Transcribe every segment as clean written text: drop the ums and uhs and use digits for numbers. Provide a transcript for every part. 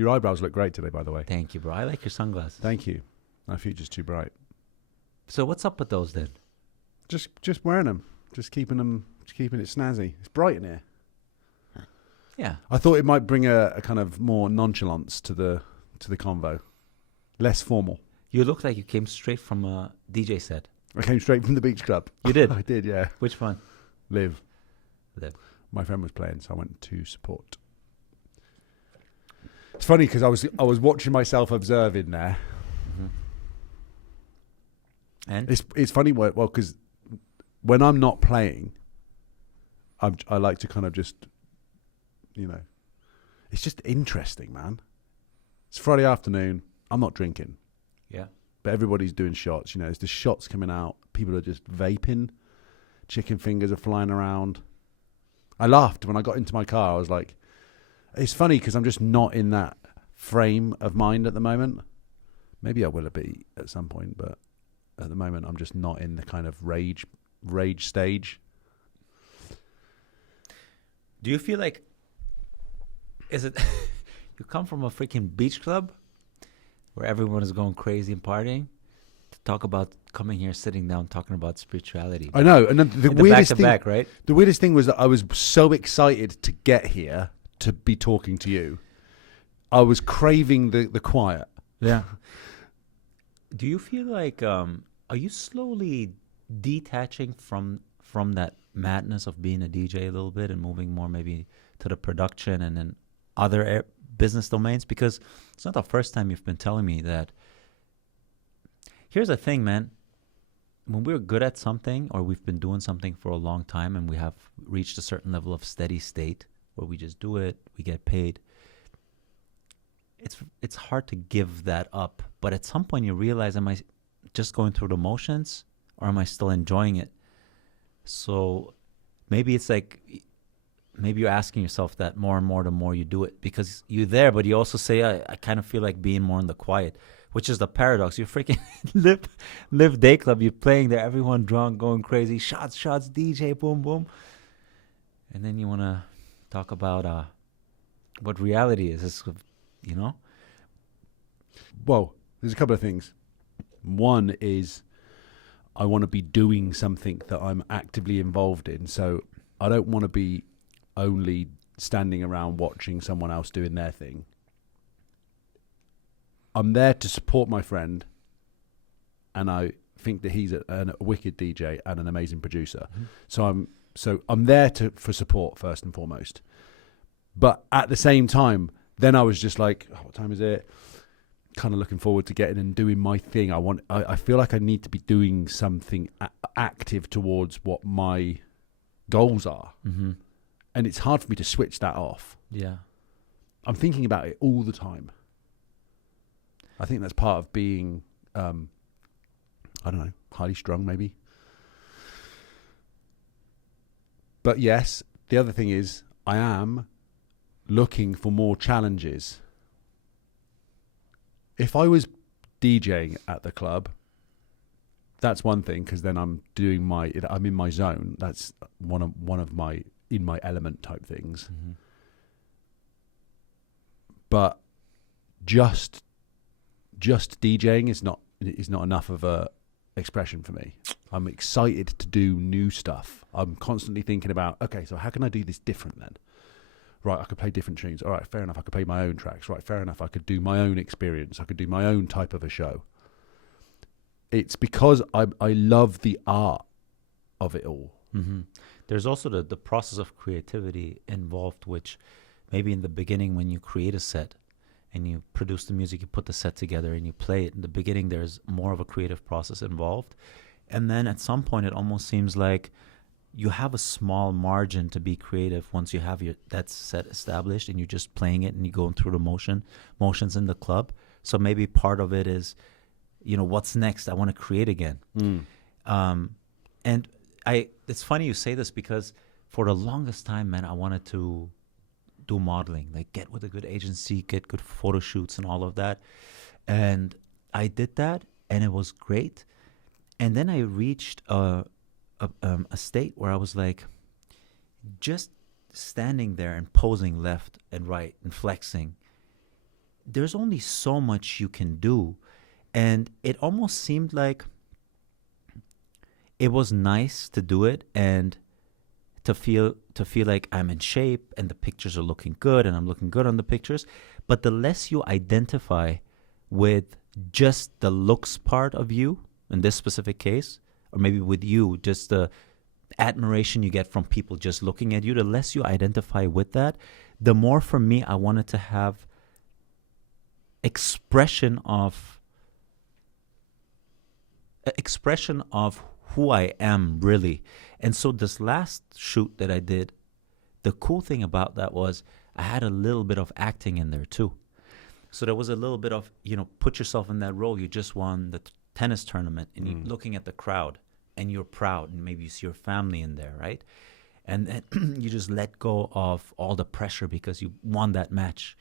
Your eyebrows look great today, by the way. Thank you, bro. I like your sunglasses. Thank you. My future's too bright. So what's up with those then? Just wearing them. Just keeping it snazzy. It's bright in here. Yeah. I thought it might bring a kind of more nonchalance to the convo. Less formal. You look like you came straight from a DJ set. I came straight from the beach club. You did? I did, yeah. Which one? Live. My friend was playing, so I went to support. It's funny because I was watching myself observing there. Mm-hmm. And it's funny, because when I'm not playing, I like to kind of just, it's just interesting, man. It's Friday afternoon. I'm not drinking. Yeah. But everybody's doing shots. There's the shots coming out. People are just vaping. Chicken fingers are flying around. I laughed when I got into my car. I was like, it's funny because I'm just not in that frame of mind at the moment. Maybe I will be at some point, but at the moment I'm just not in the kind of rage stage. do you feel like, is it, you come from a freaking beach club where everyone is going crazy and partying to talk about coming here, sitting down, talking about spirituality? I know. And then the weirdest thing, back, right? The weirdest thing was that I was so excited to get here to be talking to you. I was craving the quiet. Yeah. Do you feel like, are you slowly detaching from that madness of being a DJ a little bit and moving more maybe to the production and then other business domains? Because it's not the first time you've been telling me that. Here's the thing, man. When we're good at something or we've been doing something for a long time and we have reached a certain level of steady state where we just do it, we get paid, it's hard to give that up. But at some point you realize, am I just going through the motions or am I still enjoying it? So maybe it's like, maybe you're asking yourself that more and more the more you do it, because you're there, but you also say, I kind of feel like being more in the quiet, which is the paradox. You freaking live day club, you're playing there, everyone drunk, going crazy, shots, DJ, boom, boom. And then you want to talk about what reality is, you know? Well, there's a couple of things. One is I want to be doing something that I'm actively involved in. So I don't want to be only standing around watching someone else doing their thing. I'm there to support my friend, and I think that he's a wicked DJ and an amazing producer. Mm-hmm. So I'm there for support first and foremost. But at the same time, then I was just like, oh, what time is it? Kind of looking forward to getting and doing my thing. I feel like I need to be doing something active towards what my goals are. Mm-hmm. And it's hard for me to switch that off. Yeah. I'm thinking about it all the time. I think that's part of being, I don't know, highly strung maybe. But yes, the other thing is I am looking for more challenges. If I was DJing at the club, that's one thing, because then I'm in my zone. That's one of my in my element type things. Mm-hmm. But just DJing is not enough of a expression for me. I'm excited to do new stuff. I'm constantly thinking about, okay, so how can I do this different then? Right, I could play different tunes. All right, fair enough. I could play my own tracks. Right, fair enough. I could do my own experience. I could do my own type of a show. It's because I love the art of it all. Mm-hmm. There's also the process of creativity involved, which maybe in the beginning when you create a set and you produce the music, you put the set together and you play it. In the beginning, there's more of a creative process involved. And then at some point, it almost seems like you have a small margin to be creative once you have that set established and you're just playing it and you're going through the motions in the club. So maybe part of it is, what's next? I want to create again. And it's funny you say this, because for the longest time, man, I wanted to do modeling, like get with a good agency, get good photo shoots and all of that. And I did that and it was great. And then I reached a state where I was like, just standing there and posing left and right and flexing there's only so much you can do. And it almost seemed like it was nice to do it and to feel like I'm in shape and the pictures are looking good and I'm looking good on the pictures. But the less you identify with just the looks part of you in this specific case, or maybe with you, just the admiration you get from people just looking at you, the less you identify with that, the more for me I wanted to have expression of who I am really. And so this last shoot that I did, the cool thing about that was I had a little bit of acting in there too. So there was a little bit of, put yourself in that role. You just won the tennis tournament and you're looking at the crowd and you're proud and maybe you see your family in there, right? And then you just let go of all the pressure because you won that match.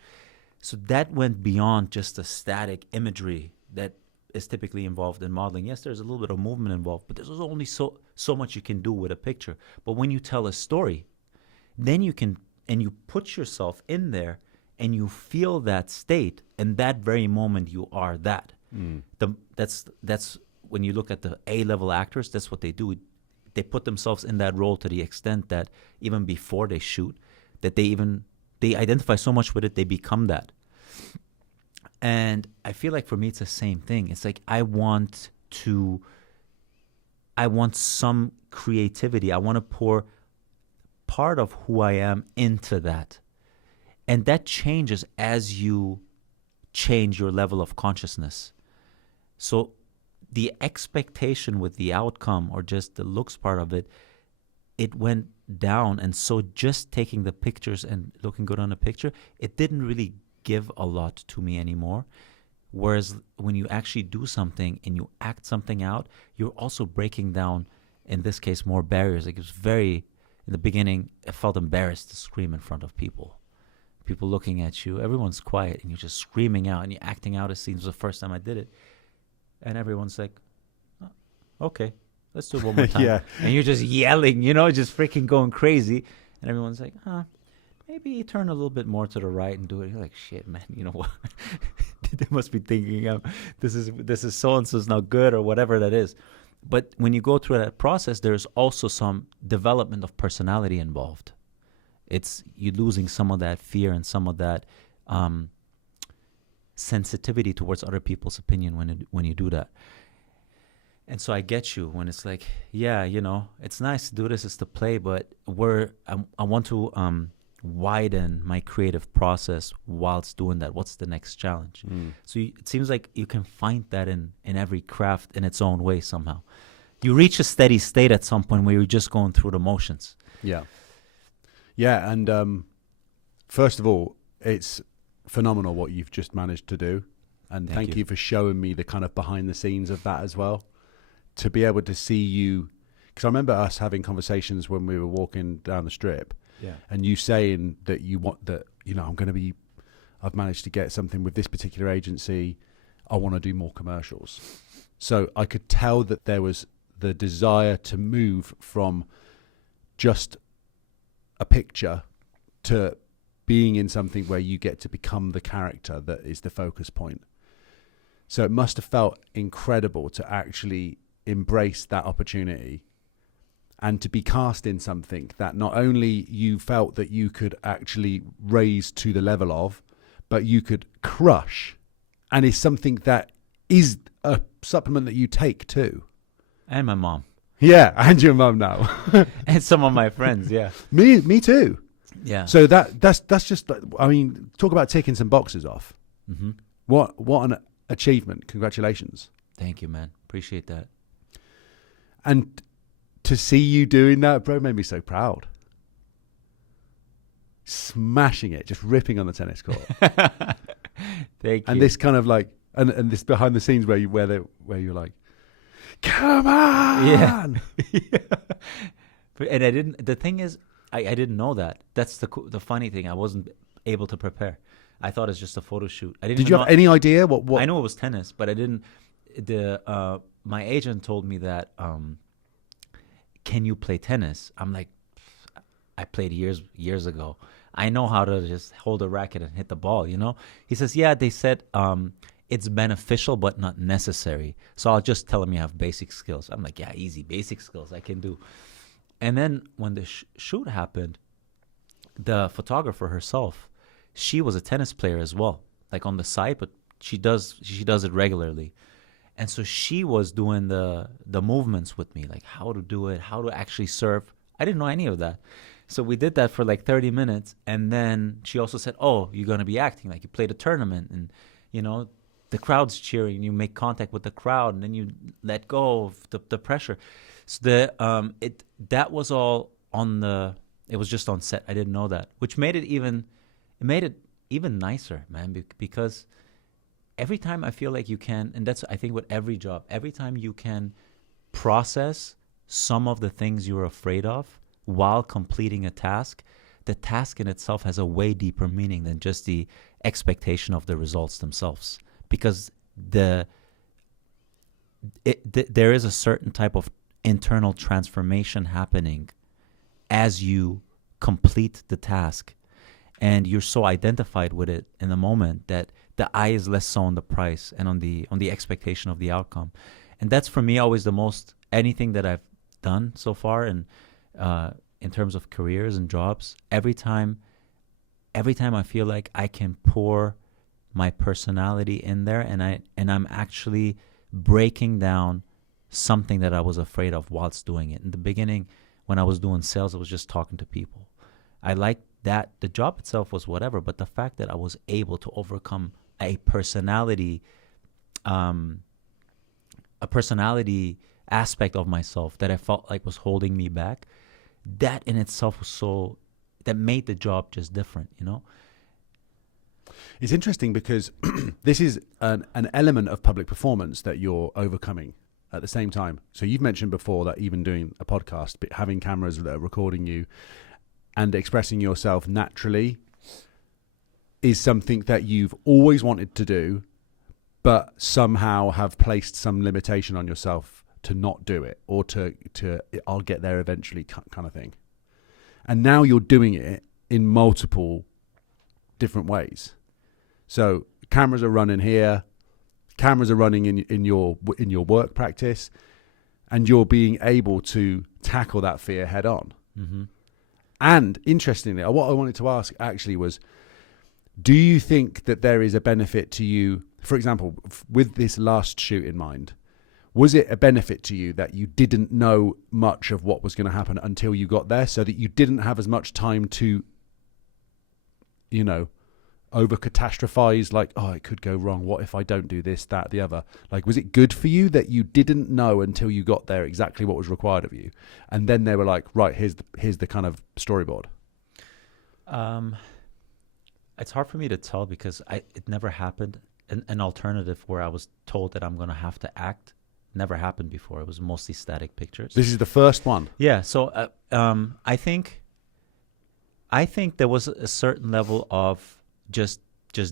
So that went beyond just the static imagery that is typically involved in modeling. Yes, there's a little bit of movement involved, but there's only so much you can do with a picture. But when you tell a story, then you can, and you put yourself in there and you feel that state, and that very moment you are that. That's when you look at the A-level actors, that's what they do. They put themselves in that role to the extent that even before they shoot, that they identify so much with it, they become that. And I feel like for me, it's the same thing. It's like I want some creativity. I want to pour part of who I am into that. And that changes as you change your level of consciousness. So the expectation with the outcome or just the looks part of it, it went down. And so just taking the pictures and looking good on a picture, it didn't really give a lot to me anymore. Whereas when you actually do something and you act something out, you're also breaking down, in this case, more barriers. Like it was in the beginning, I felt embarrassed to scream in front of people. People looking at you, everyone's quiet and you're just screaming out and you're acting out a scene. It was the first time I did it. And everyone's like, oh, okay, let's do it one more time. Yeah. And you're just yelling, just freaking going crazy. And everyone's like, maybe you turn a little bit more to the right and do it. You're like, shit, man, you know what? They must be thinking, this is so-and-so's not good or whatever that is. But when you go through that process, there's also some development of personality involved. It's you losing some of that fear and some of that sensitivity towards other people's opinion when you do that. And so I get you when it's like, yeah, it's nice to do this, it's to play, but I want to widen my creative process whilst doing that. What's the next challenge? So it seems like you can find that in every craft in its own way somehow. You reach a steady state at some point where you're just going through the motions. Yeah. Yeah, and first of all, it's phenomenal what you've just managed to do. And thank you for showing me the kind of behind the scenes of that as well. To be able to see you, because I remember us having conversations when we were walking down the strip. Yeah. And you saying that you want that, I've managed to get something with this particular agency. I want to do more commercials. So I could tell that there was the desire to move from just a picture to being in something where you get to become the character that is the focus point. So it must have felt incredible to actually embrace that opportunity and to be cast in something that not only you felt that you could actually raise to the level of, but you could crush, and is something that is a supplement that you take too. And my mom. Yeah, and your mum now. And some of my friends, yeah. Me too. Yeah. So that's just, talk about ticking some boxes off. Mm-hmm. What an achievement. Congratulations. Thank you, man. Appreciate that. And to see you doing that, bro, made me so proud. Smashing it, just ripping on the tennis court. Thank you. And this kind of like, and this behind the scenes where you're like, come on. Yeah. And the thing is, I didn't know that. That's the funny thing. I wasn't able to prepare. I thought it's just a photo shoot. Did you have any idea what? I knew it was tennis, but I didn't. My agent told me that, can you play tennis? I'm like, I played years ago. I know how to just hold a racket and hit the ball, you know? He says, yeah, they said it's beneficial but not necessary. So I'll just tell him you have basic skills. I'm like, yeah, easy, basic skills I can do. And then when the shoot happened, the photographer herself, she was a tennis player as well, like on the side, but she does it regularly. And so she was doing the movements with me, like how to do it, how to actually serve. I didn't know any of that. So we did that for like 30 minutes. And then she also said, oh, you're going to be acting like you played a tournament. And, you know, the crowd's cheering. You make contact with the crowd. And then you let go of the pressure. So that was all on it was just on set. I didn't know that, which made it even nicer, man, because every time I feel like you can, and that's, I think, with every job, every time you can process some of the things you're afraid of while completing a task, the task in itself has a way deeper meaning than just the expectation of the results themselves. Because there is a certain type of internal transformation happening as you complete the task. And you're so identified with it in the moment that the eye is less so on the price and on the expectation of the outcome. And that's for me always the most, anything that I've done so far in terms of careers and jobs, every time I feel like I can pour my personality in there and I'm actually breaking down something that I was afraid of whilst doing it. In the beginning, when I was doing sales, I was just talking to people. I liked that. The job itself was whatever, but the fact that I was able to overcome a personality aspect of myself that I felt like was holding me back, that in itself was that made the job just different, you know? It's interesting because this is an element of public performance that you're overcoming at the same time. So you've mentioned before that even doing a podcast, but having cameras that are recording you and expressing yourself naturally is something that you've always wanted to do, but somehow have placed some limitation on yourself to not do it, or to I'll get there eventually kind of thing. And now you're doing it in multiple different ways. So cameras are running here, cameras are running in your work practice, and you're being able to tackle that fear head on. Mm-hmm. And interestingly, what I wanted to ask actually was, do you think that there is a benefit to you, for example, with this last shoot in mind, was it a benefit to you that you didn't know much of what was going to happen until you got there, so that you didn't have as much time to, you know, over catastrophize, like, oh, it could go wrong, what if I don't do this, that, the other? Like, was it good for you that you didn't know until you got there exactly what was required of you, and then they were like, right, here's the kind of storyboard? It's hard for me to tell because it never happened. An alternative where I was told that I'm going to have to act never happened before. It was mostly static pictures. This is the first one. Yeah. So I think there was a certain level of just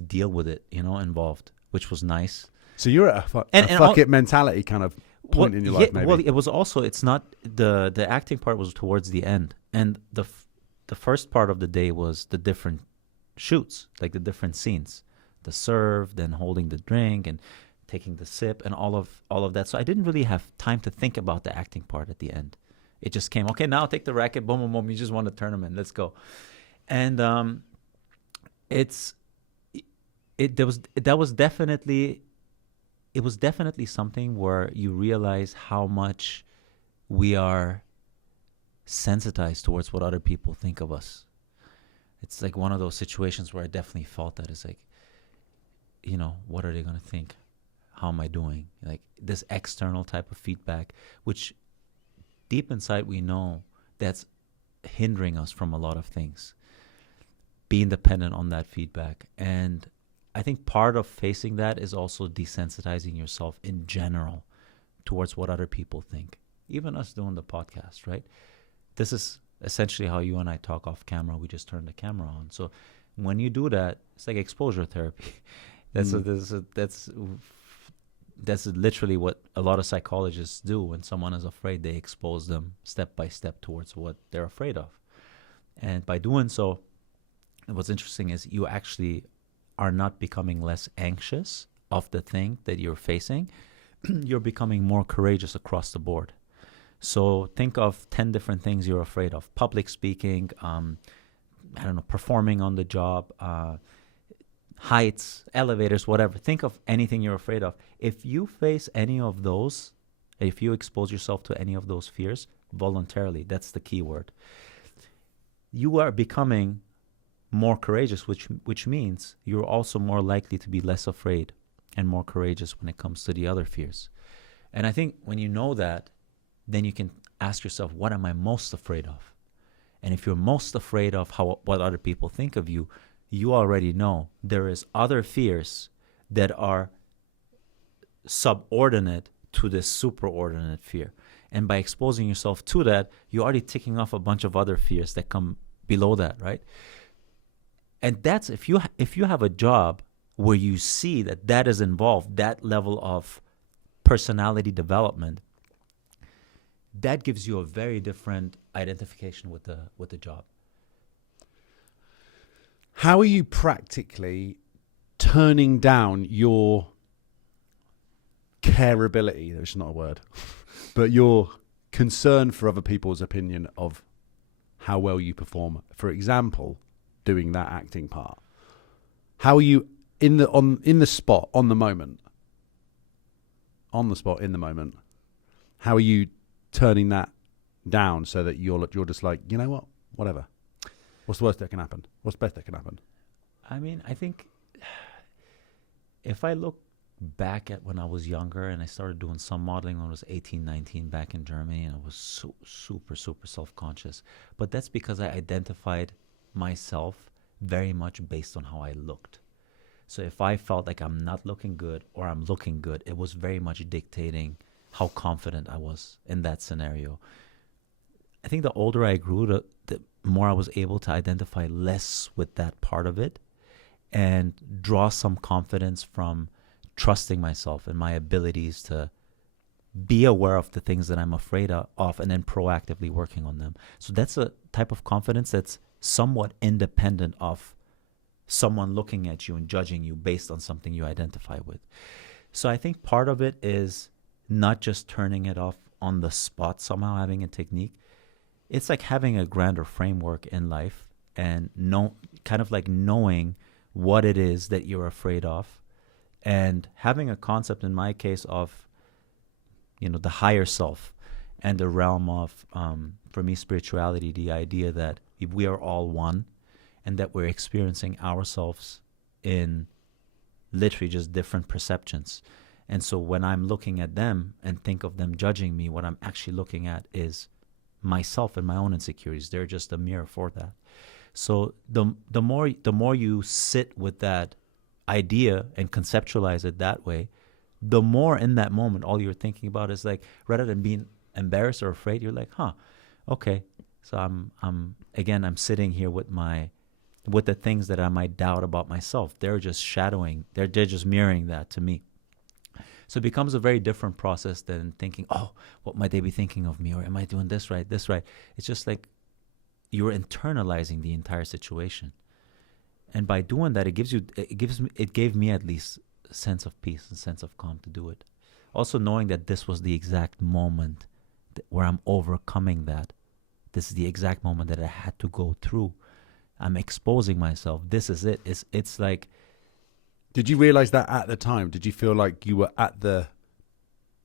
deal with it, you know, involved, which was nice. So you're at a fuck it mentality kind of point in your life, maybe. Well, it was also, it's not, the acting part was towards the end. And the first part of the day was the different shoots, like the different scenes, the serve, then holding the drink and taking the sip and all of that. So I didn't really have time to think about the acting part at the end. It just came, okay, now take the racket, boom, boom, boom, you just won a tournament, let's go. And it was definitely something where you realize how much we are sensitized towards what other people think of us. It's like one of those situations where I definitely felt that. It's like, you know, what are they going to think? How am I doing? Like this external type of feedback, which deep inside we know that's hindering us from a lot of things. Being dependent on that feedback. And I think part of facing that is also desensitizing yourself in general towards what other people think. Even us doing the podcast, right? This is essentially how you and I talk off camera. We just turn the camera on. So when you do that, it's like exposure therapy. That's literally what a lot of psychologists do. When someone is afraid, they expose them step by step towards what they're afraid of. And by doing so, what's interesting is you actually are not becoming less anxious of the thing that you're facing. You're becoming more courageous across the board. So think of 10 different things you're afraid of. Public speaking, I don't know, performing on the job, heights, elevators, whatever. Think of anything you're afraid of. If you face any of those, if you expose yourself to any of those fears voluntarily, that's the key word, you are becoming more courageous, which means you're also more likely to be less afraid and more courageous when it comes to the other fears. And I think when you know that, then you can ask yourself, what am I most afraid of? And if you're most afraid of what other people think of you, you already know there is other fears that are subordinate to this superordinate fear. And by exposing yourself to that, you're already ticking off a bunch of other fears that come below that, right? And that's if you have a job where you see that is involved, that level of personality development, that gives you a very different identification with the job. How are you practically turning down your careability? That's not a word, but your concern for other people's opinion of how well you perform. For example, doing that acting part. How are you in the spot in the moment? How are you turning that down so that you're just like, you know what, whatever. What's the worst that can happen? What's the best that can happen? I mean, I think if I look back at when I was younger and I started doing some modeling when I was 18, 19 back in Germany, and I was super self-conscious. But that's because I identified myself very much based on how I looked. So if I felt like I'm not looking good or I'm looking good, it was very much dictating how confident I was in that scenario. I think the older I grew, the more I was able to identify less with that part of it and draw some confidence from trusting myself and my abilities to be aware of the things that I'm afraid of and then proactively working on them. So that's a type of confidence that's somewhat independent of someone looking at you and judging you based on something you identify with. So I think part of it is not just turning it off on the spot, somehow having a technique. It's like having a grander framework in life and kind of like knowing what it is that you're afraid of and having a concept, in my case, of, the higher self and the realm of, for me, spirituality, the idea that we are all one and that we're experiencing ourselves in literally just different perceptions. And so when I'm looking at them and think of them judging me, what I'm actually looking at is myself and my own insecurities. They're just a mirror for that. So the more you sit with that idea and conceptualize it that way, the more in that moment all you're thinking about is like, rather than being embarrassed or afraid, you're like, okay. So I'm sitting here with the things that I might doubt about myself. They're just shadowing. They're just mirroring that to me. So it becomes a very different process than thinking, what might they be thinking of me? Or am I doing this right? It's just like you're internalizing the entire situation. And by doing that, it gave me at least a sense of peace and sense of calm to do it. Also knowing that this was the exact moment where I'm overcoming that. This is the exact moment that I had to go through. I'm exposing myself. This is it. It's like... Did you realize that at the time? Did you feel like you were at the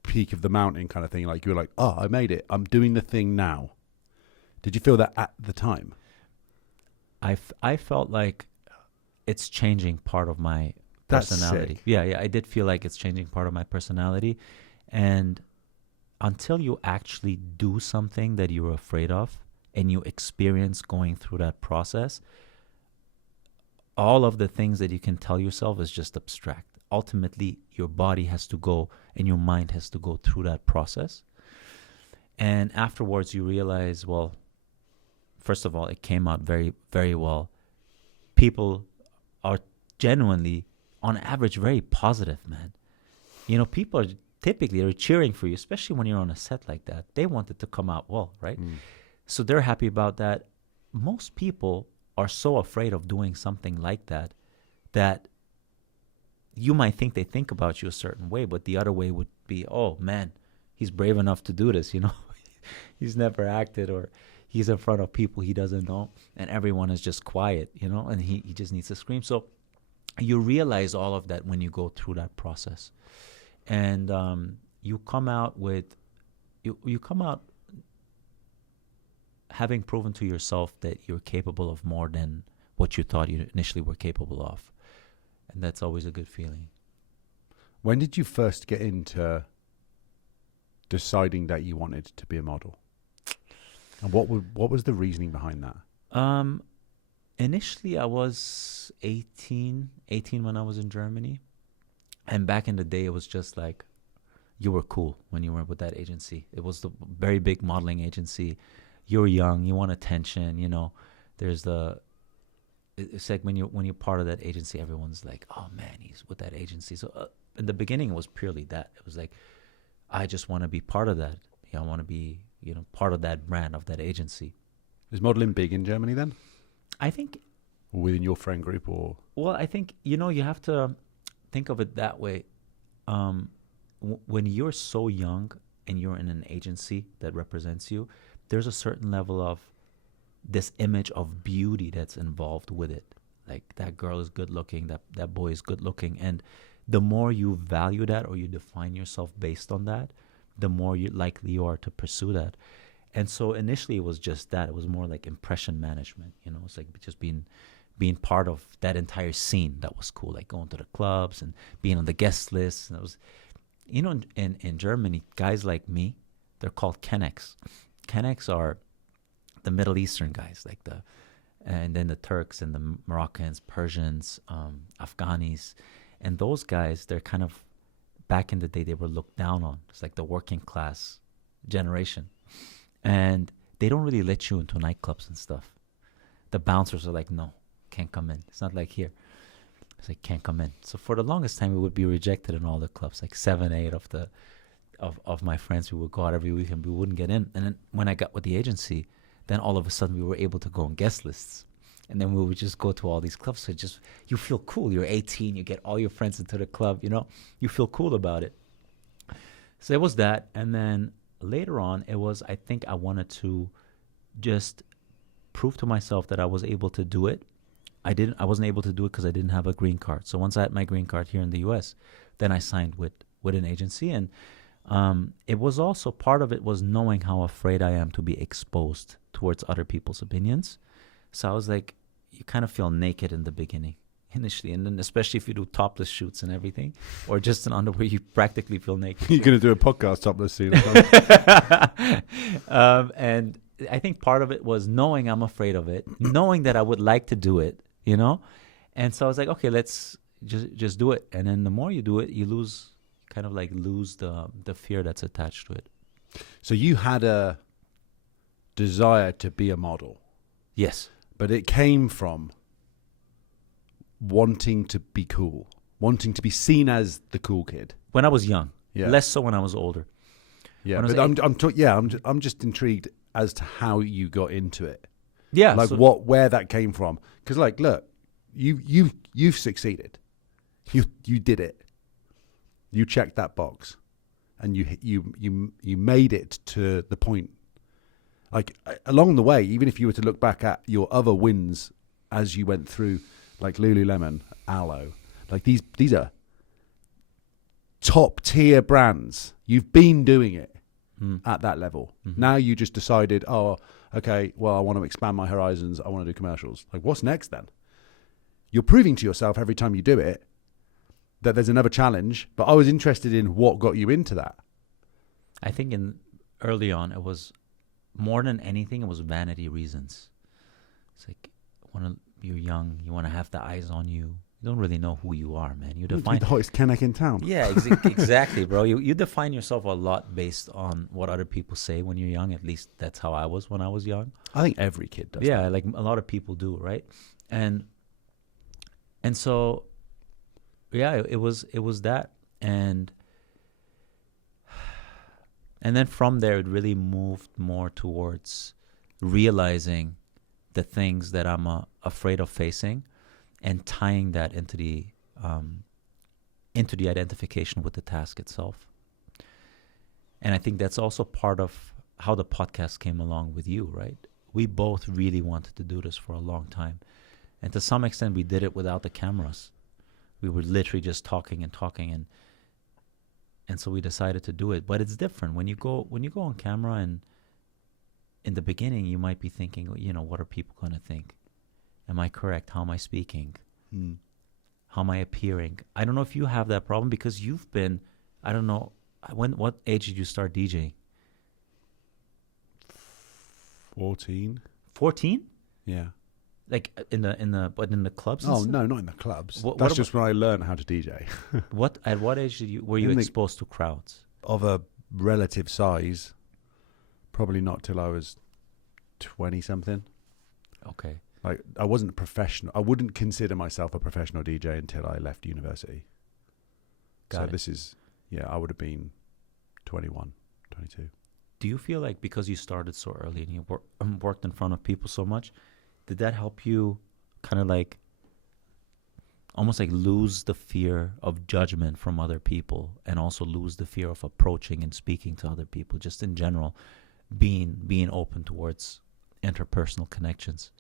peak of the mountain kind of thing? Like you were like, I made it. I'm doing the thing now. Did you feel that at the time? I felt like it's changing part of my personality. That's sick. Yeah, I did feel like it's changing part of my personality. And until you actually do something that you're afraid of and you experience going through that process, all of the things that you can tell yourself is just abstract. Ultimately, your body has to go and your mind has to go through that process. And afterwards, you realize, well, first of all, it came out very, very well. People are genuinely, on average, very positive, man. People are typically cheering for you, especially when you're on a set like that. They want it to come out well, right? So they're happy about that. Most people are so afraid of doing something like that, that you might think they think about you a certain way, but the other way would be, oh man, he's brave enough to do this, you know. He's never acted, or he's in front of people he doesn't know, and everyone is just quiet, you know, and he just needs to scream. So you realize all of that when you go through that process. And you come out with, you come out having proven to yourself that you're capable of more than what you thought you initially were capable of. And that's always a good feeling. When did you first get into deciding that you wanted to be a model? And what was the reasoning behind that? Initially, I was 18 when I was in Germany. And back in the day, it was just like, you were cool when you were with that agency. It was the very big modeling agency. You're young, you want attention, you know. There's it's like when you're part of that agency, everyone's like, oh man, he's with that agency. So in the beginning, it was purely that. It was like, I just want to be part of that. You know, I want to be, you know, part of that brand, of that agency. Is modeling big in Germany then? I think. Or within your friend group, or? Well, I think, you know, you have to think of it that way. When you're so young and you're in an agency that represents you, there's a certain level of this image of beauty that's involved with it. Like, that girl is good looking, that boy is good looking. And the more you value that, or you define yourself based on that, the more likely you are to pursue that. And so initially it was just that. It was more like impression management, you know. It's like just being part of that entire scene that was cool, like going to the clubs and being on the guest list. And it was, you know, in Germany, guys like me, they're called Kennex. Kennex are the Middle Eastern guys, like and then the Turks and the Moroccans, Persians, Afghanis. And those guys, they're kind of, back in the day, they were looked down on. It's like the working class generation. And they don't really let you into nightclubs and stuff. The bouncers are like, no, can't come in. It's not like here. It's like, can't come in. So for the longest time, we would be rejected in all the clubs. Like 7, 8 of my friends, we would go out every week and we wouldn't get in. And then when I got with the agency, then all of a sudden we were able to go on guest lists. And then we would just go to all these clubs. So you feel cool. You're 18, you get all your friends into the club, you know, you feel cool about it. So it was that. And then later on, it was, I think I wanted to just prove to myself that I was able to do it. I wasn't able to do it because I didn't have a green card. So once I had my green card here in the US, then I signed with an agency. And it was also, part of it was knowing how afraid I am to be exposed towards other people's opinions. So I was like, you kind of feel naked in the beginning, initially. And then especially if you do topless shoots and everything, or just in underwear, you practically feel naked. You're going to do a podcast topless soon. And I think part of it was knowing I'm afraid of it, knowing that I would like to do it, you know? And so I was like, okay, let's just do it. And then the more you do it, you lose the fear that's attached to it. So you had a desire to be a model. Yes. But it came from wanting to be cool, wanting to be seen as the cool kid. When I was young. Yeah. Less so when I was older. Yeah, but I'm just intrigued as to how you got into it. Yeah. Like where that came from. Because like, look, you've succeeded. You did it. You checked that box, and you made it to the point. Like along the way, even if you were to look back at your other wins as you went through, like Lululemon, Aloe, like these are top tier brands. You've been doing it at that level. Mm-hmm. Now you just decided, oh, okay, well, I want to expand my horizons. I want to do commercials. Like, what's next then? You're proving to yourself every time you do it that there's another challenge. But I was interested in what got you into that. I think early on, it was more than anything, it was vanity reasons. It's like, you're young, you want to have the eyes on you. You don't really know who you are, man. You define the hottest Kenneck in town. Yeah, exactly, bro. You define yourself a lot based on what other people say when you're young. At least that's how I was when I was young. I think every kid does. Yeah, that. like a lot of people do, right? And so, yeah, it was that, and then from there it really moved more towards realizing the things that I'm afraid of facing, and tying that into the identification with the task itself. And I think that's also part of how the podcast came along with you, right? We both really wanted to do this for a long time. And to some extent, we did it without the cameras. We were literally just talking, and so we decided to do it. But it's different when you go on camera, and in the beginning, you might be thinking, what are people going to think? Am I correct? How am I speaking? How am I appearing? I don't know if you have that problem, because you've been, I don't know, what age did you start DJing? 14. 14? Yeah. Like in the clubs? Oh no, not in the clubs. What That's just when I learned how to DJ. At what age were you exposed to crowds? Of a relative size, probably not till I was 20 something. Okay. Like, I wasn't a professional. I wouldn't consider myself a professional DJ until I left university. Got it. This is, I would have been 21, 22. Do you feel like because you started so early and you worked in front of people so much, did that help you kind of like almost like lose the fear of judgment from other people, and also lose the fear of approaching and speaking to other people, just in general, being open towards interpersonal connections?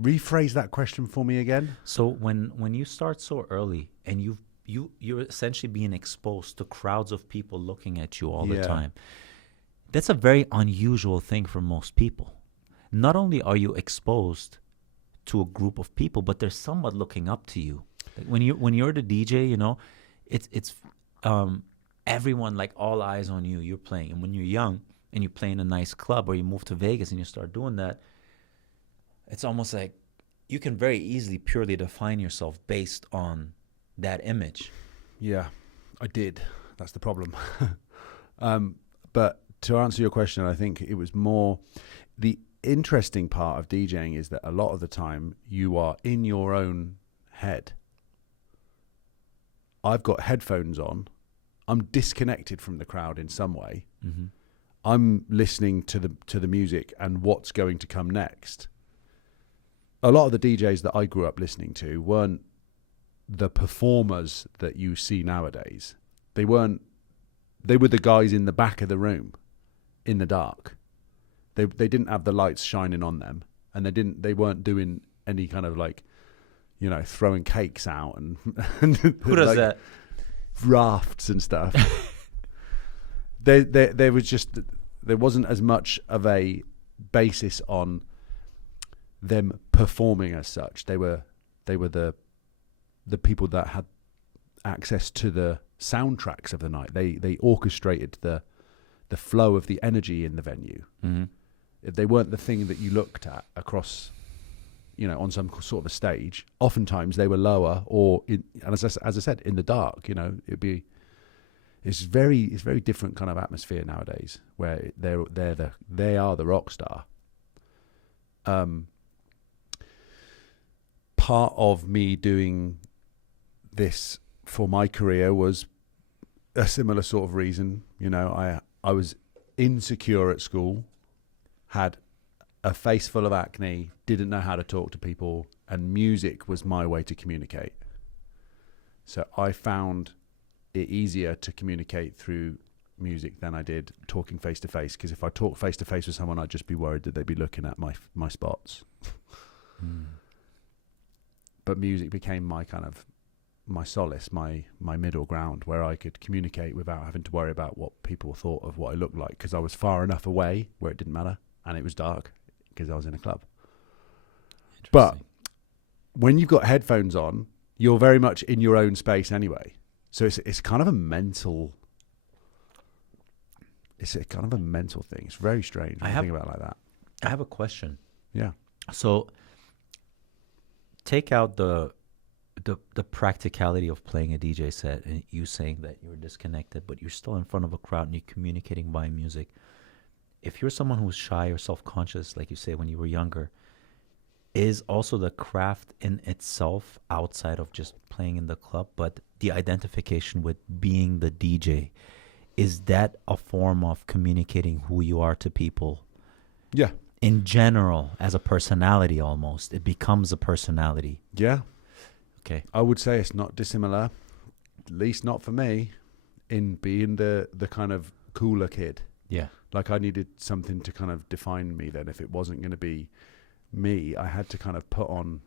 Rephrase that question for me again. So when you start so early and you're essentially being exposed to crowds of people looking at you all the time, that's a very unusual thing for most people. Not only are you exposed to a group of people, but they're somewhat looking up to you. Like when you're the DJ, it's everyone, like, all eyes on you. You're playing, and when you're young and you play in a nice club, or you move to Vegas and you start doing that, it's almost like you can very easily purely define yourself based on that image. Yeah, I did. That's the problem. But to answer your question, I think it was more the interesting part of DJing is that a lot of the time you are in your own head. I've got headphones on. I'm disconnected from the crowd in some way. Mm-hmm. I'm listening to the music and what's going to come next. A lot of the DJs that I grew up listening to weren't the performers that you see nowadays. They were the guys in the back of the room in the dark. They didn't have the lights shining on them, and they weren't doing any kind of like, throwing cakes out and who does like that? Rafts and stuff. There wasn't as much of a basis on them performing as such. They were the people that had access to the soundtracks of the night. They orchestrated the flow of the energy in the venue. Mm-hmm. If they weren't the thing that you looked at across, on some sort of a stage, oftentimes they were lower or as I said, in the dark. It's very different kind of atmosphere nowadays, where they are the rock star. Part of me doing this for my career was a similar sort of reason. I was insecure at school, had a face full of acne, didn't know how to talk to people, and music was my way to communicate. So I found it easier to communicate through music than I did talking face to face, because if I talked face to face with someone, I'd just be worried that they'd be looking at my spots. But music became my kind of my solace, my middle ground, where I could communicate without having to worry about what people thought of what I looked like, because I was far enough away where it didn't matter, and it was dark because I was in a club. But when you've got headphones on, you're very much in your own space anyway. So it's kind of a mental. It's a kind of a mental thing. It's very strange when you think about it like that. I have a question. Yeah. So take out the practicality of playing a DJ set and you saying that you're disconnected, but you're still in front of a crowd and you're communicating by music. If you're someone who's shy or self-conscious, like you say when you were younger, is also the craft in itself, outside of just playing in the club, but the identification with being the DJ, is that a form of communicating who you are to people? Yeah. in general, as a personality almost, it becomes a personality. Yeah. Okay. I would say it's not dissimilar, at least not for me, in being the kind of cooler kid. Yeah. Like I needed something to kind of define me then. If it wasn't going to be me, I had to kind of put on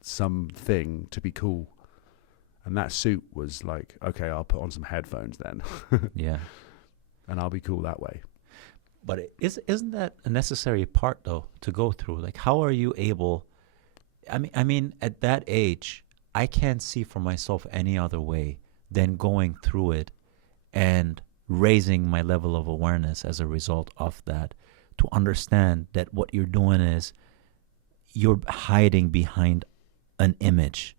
something to be cool. And that suit was like, okay, I'll put on some headphones then. Yeah. And I'll be cool that way. But isn't that a necessary part, though, to go through? Like, how are you able... I mean, at that age, I can't see for myself any other way than going through it and raising my level of awareness as a result of that, to understand that what you're doing is you're hiding behind an image,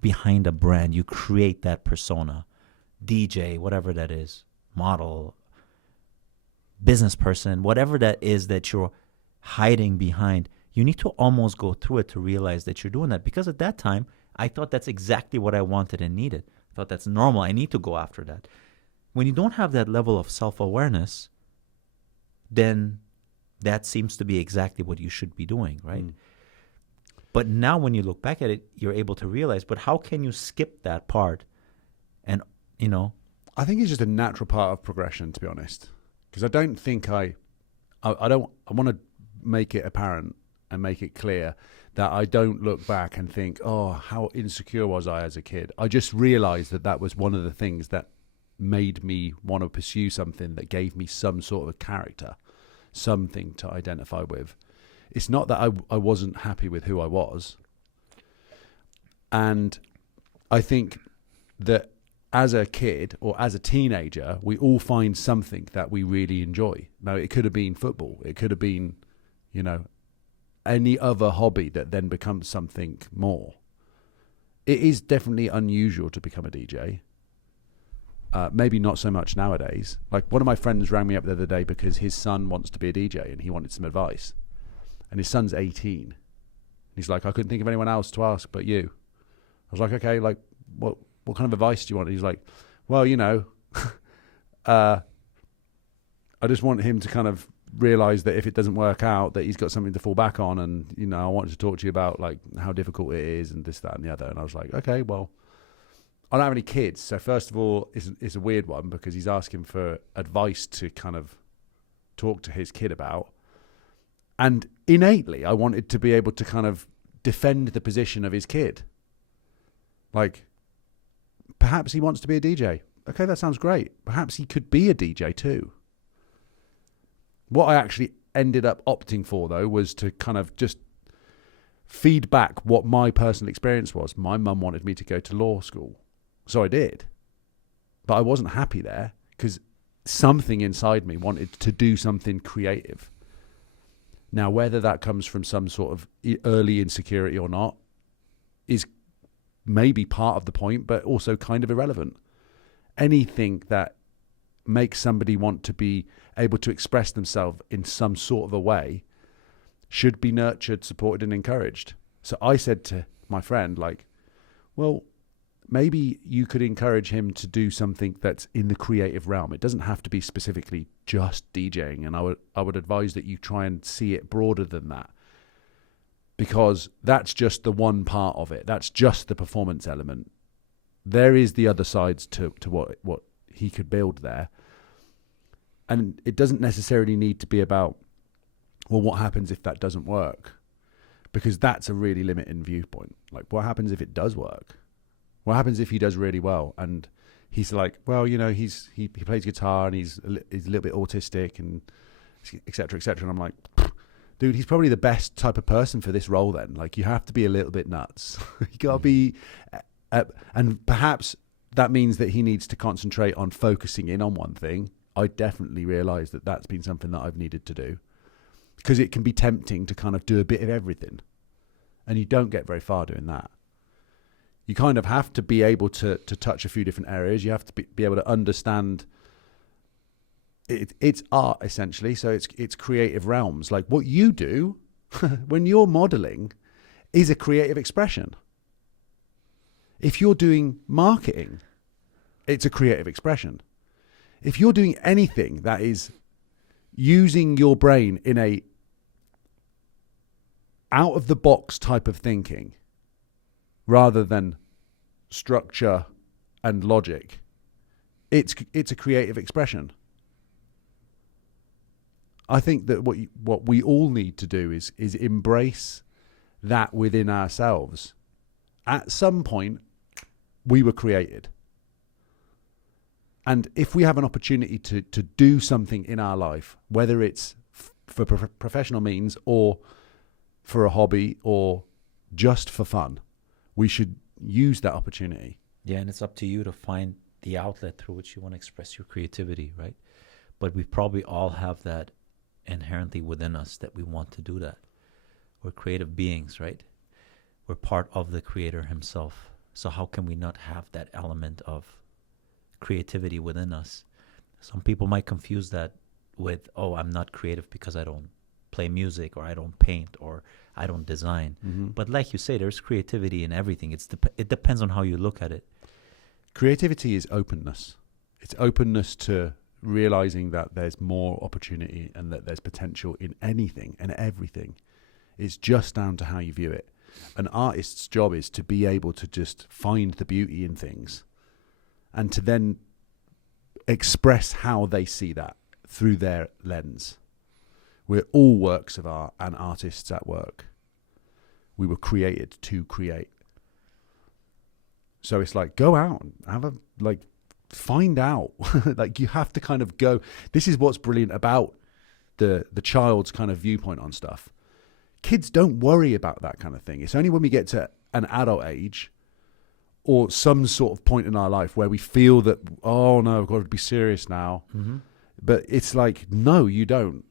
behind a brand. You create that persona, DJ, whatever that is, model, business person, whatever that is that you're hiding behind. You need to almost go through it to realize that you're doing that. Because at that time, I thought that's exactly what I wanted and needed. I thought that's normal. I need to go after that. When you don't have that level of self-awareness, then that seems to be exactly what you should be doing, right? But now when you look back at it, you're able to realize, but how can you skip that part? And, you know... I think it's just a natural part of progression, to be honest. Because I don't think I want to make it apparent and make it clear that I don't look back and think, oh, how insecure was I as a kid. I just realized that that was one of the things that made me want to pursue something that gave me some sort of character, something to identify with. It's not that I wasn't happy with who I was. And I think that as a kid or as a teenager, we all find something that we really enjoy. Now, it could have been football. It could have been, you know, any other hobby that then becomes something more. It is definitely unusual to become a DJ. Maybe not so much nowadays. Like one of my friends rang me up the other day because his son wants to be a DJ and he wanted some advice. And his son's 18. He's like, I couldn't think of anyone else to ask but you. I was like, okay, like what kind of advice do you want? He's like, well, you know, I just want him to kind of realize that if it doesn't work out, that he's got something to fall back on. And, you know, I wanted to talk to you about like how difficult it is and this, that, and the other. And I was like, okay, well, I don't have any kids. So first of all, it's a weird one because he's asking for advice to kind of talk to his kid about. And innately, I wanted to be able to kind of defend the position of his kid. Like, perhaps he wants to be a DJ. Okay, that sounds great. Perhaps he could be a DJ too. What I actually ended up opting for, though, was to kind of just feed back what my personal experience was. My mum wanted me to go to law school. So I did. But I wasn't happy there because something inside me wanted to do something creative. Now, whether that comes from some sort of early insecurity or not is maybe part of the point, but also kind of irrelevant. Anything that makes somebody want to be able to express themselves in some sort of a way should be nurtured, supported, and encouraged. So I said to my friend, like, well, maybe you could encourage him to do something that's in the creative realm. It doesn't have to be specifically just DJing. And I would advise that you try and see it broader than that, because that's just the one part of it. That's just the performance element. There is the other sides to what he could build there. And it doesn't necessarily need to be about, well, what happens if that doesn't work? Because that's a really limiting viewpoint. Like, what happens if it does work? What happens if he does really well? And he's like, well, you know, he plays guitar and he's a little bit autistic and et cetera, et cetera. And I'm like, dude, he's probably the best type of person for this role then. Like, you have to be a little bit nuts. You got to be... and perhaps that means that he needs to concentrate on focusing in on one thing. I definitely realize that that's been something that I've needed to do, because it can be tempting to kind of do a bit of everything, and you don't get very far doing that. You kind of have to be able to touch a few different areas. You have to be able to understand it's art, essentially. So it's creative realms. Like what you do when you're modeling is a creative expression. If you're doing marketing, it's a creative expression. If you're doing anything that is using your brain in a out of the box type of thinking rather than structure and logic, it's a creative expression. I think that what we all need to do is embrace that within ourselves. At some point, we were created. And if we have an opportunity to do something in our life, whether it's for professional means or for a hobby or just for fun, we should use that opportunity. Yeah, and it's up to you to find the outlet through which you want to express your creativity, right? But we probably all have that inherently within us that we want to do that. We're creative beings, right? We're part of the creator himself. So how can we not have that element of creativity within us? Some people might confuse that with, oh, I'm not creative because I don't play music or I don't paint or I don't design. Mm-hmm. But like you say, there's creativity in everything. It depends on how you look at it. Creativity is openness. It's openness to realizing that there's more opportunity and that there's potential in anything and everything. It's just down to how you view it. An artist's job is to be able to just find the beauty in things and to then express how they see that through their lens. We're all works of art and artists at work. We were created to create. So it's like, go out and find out. Like, you have to kind of go. This is what's brilliant about the child's kind of viewpoint on stuff. Kids don't worry about that kind of thing. It's only when we get to an adult age or some sort of point in our life where we feel that, oh no, I've got to be serious now. Mm-hmm. But it's like, no, you don't.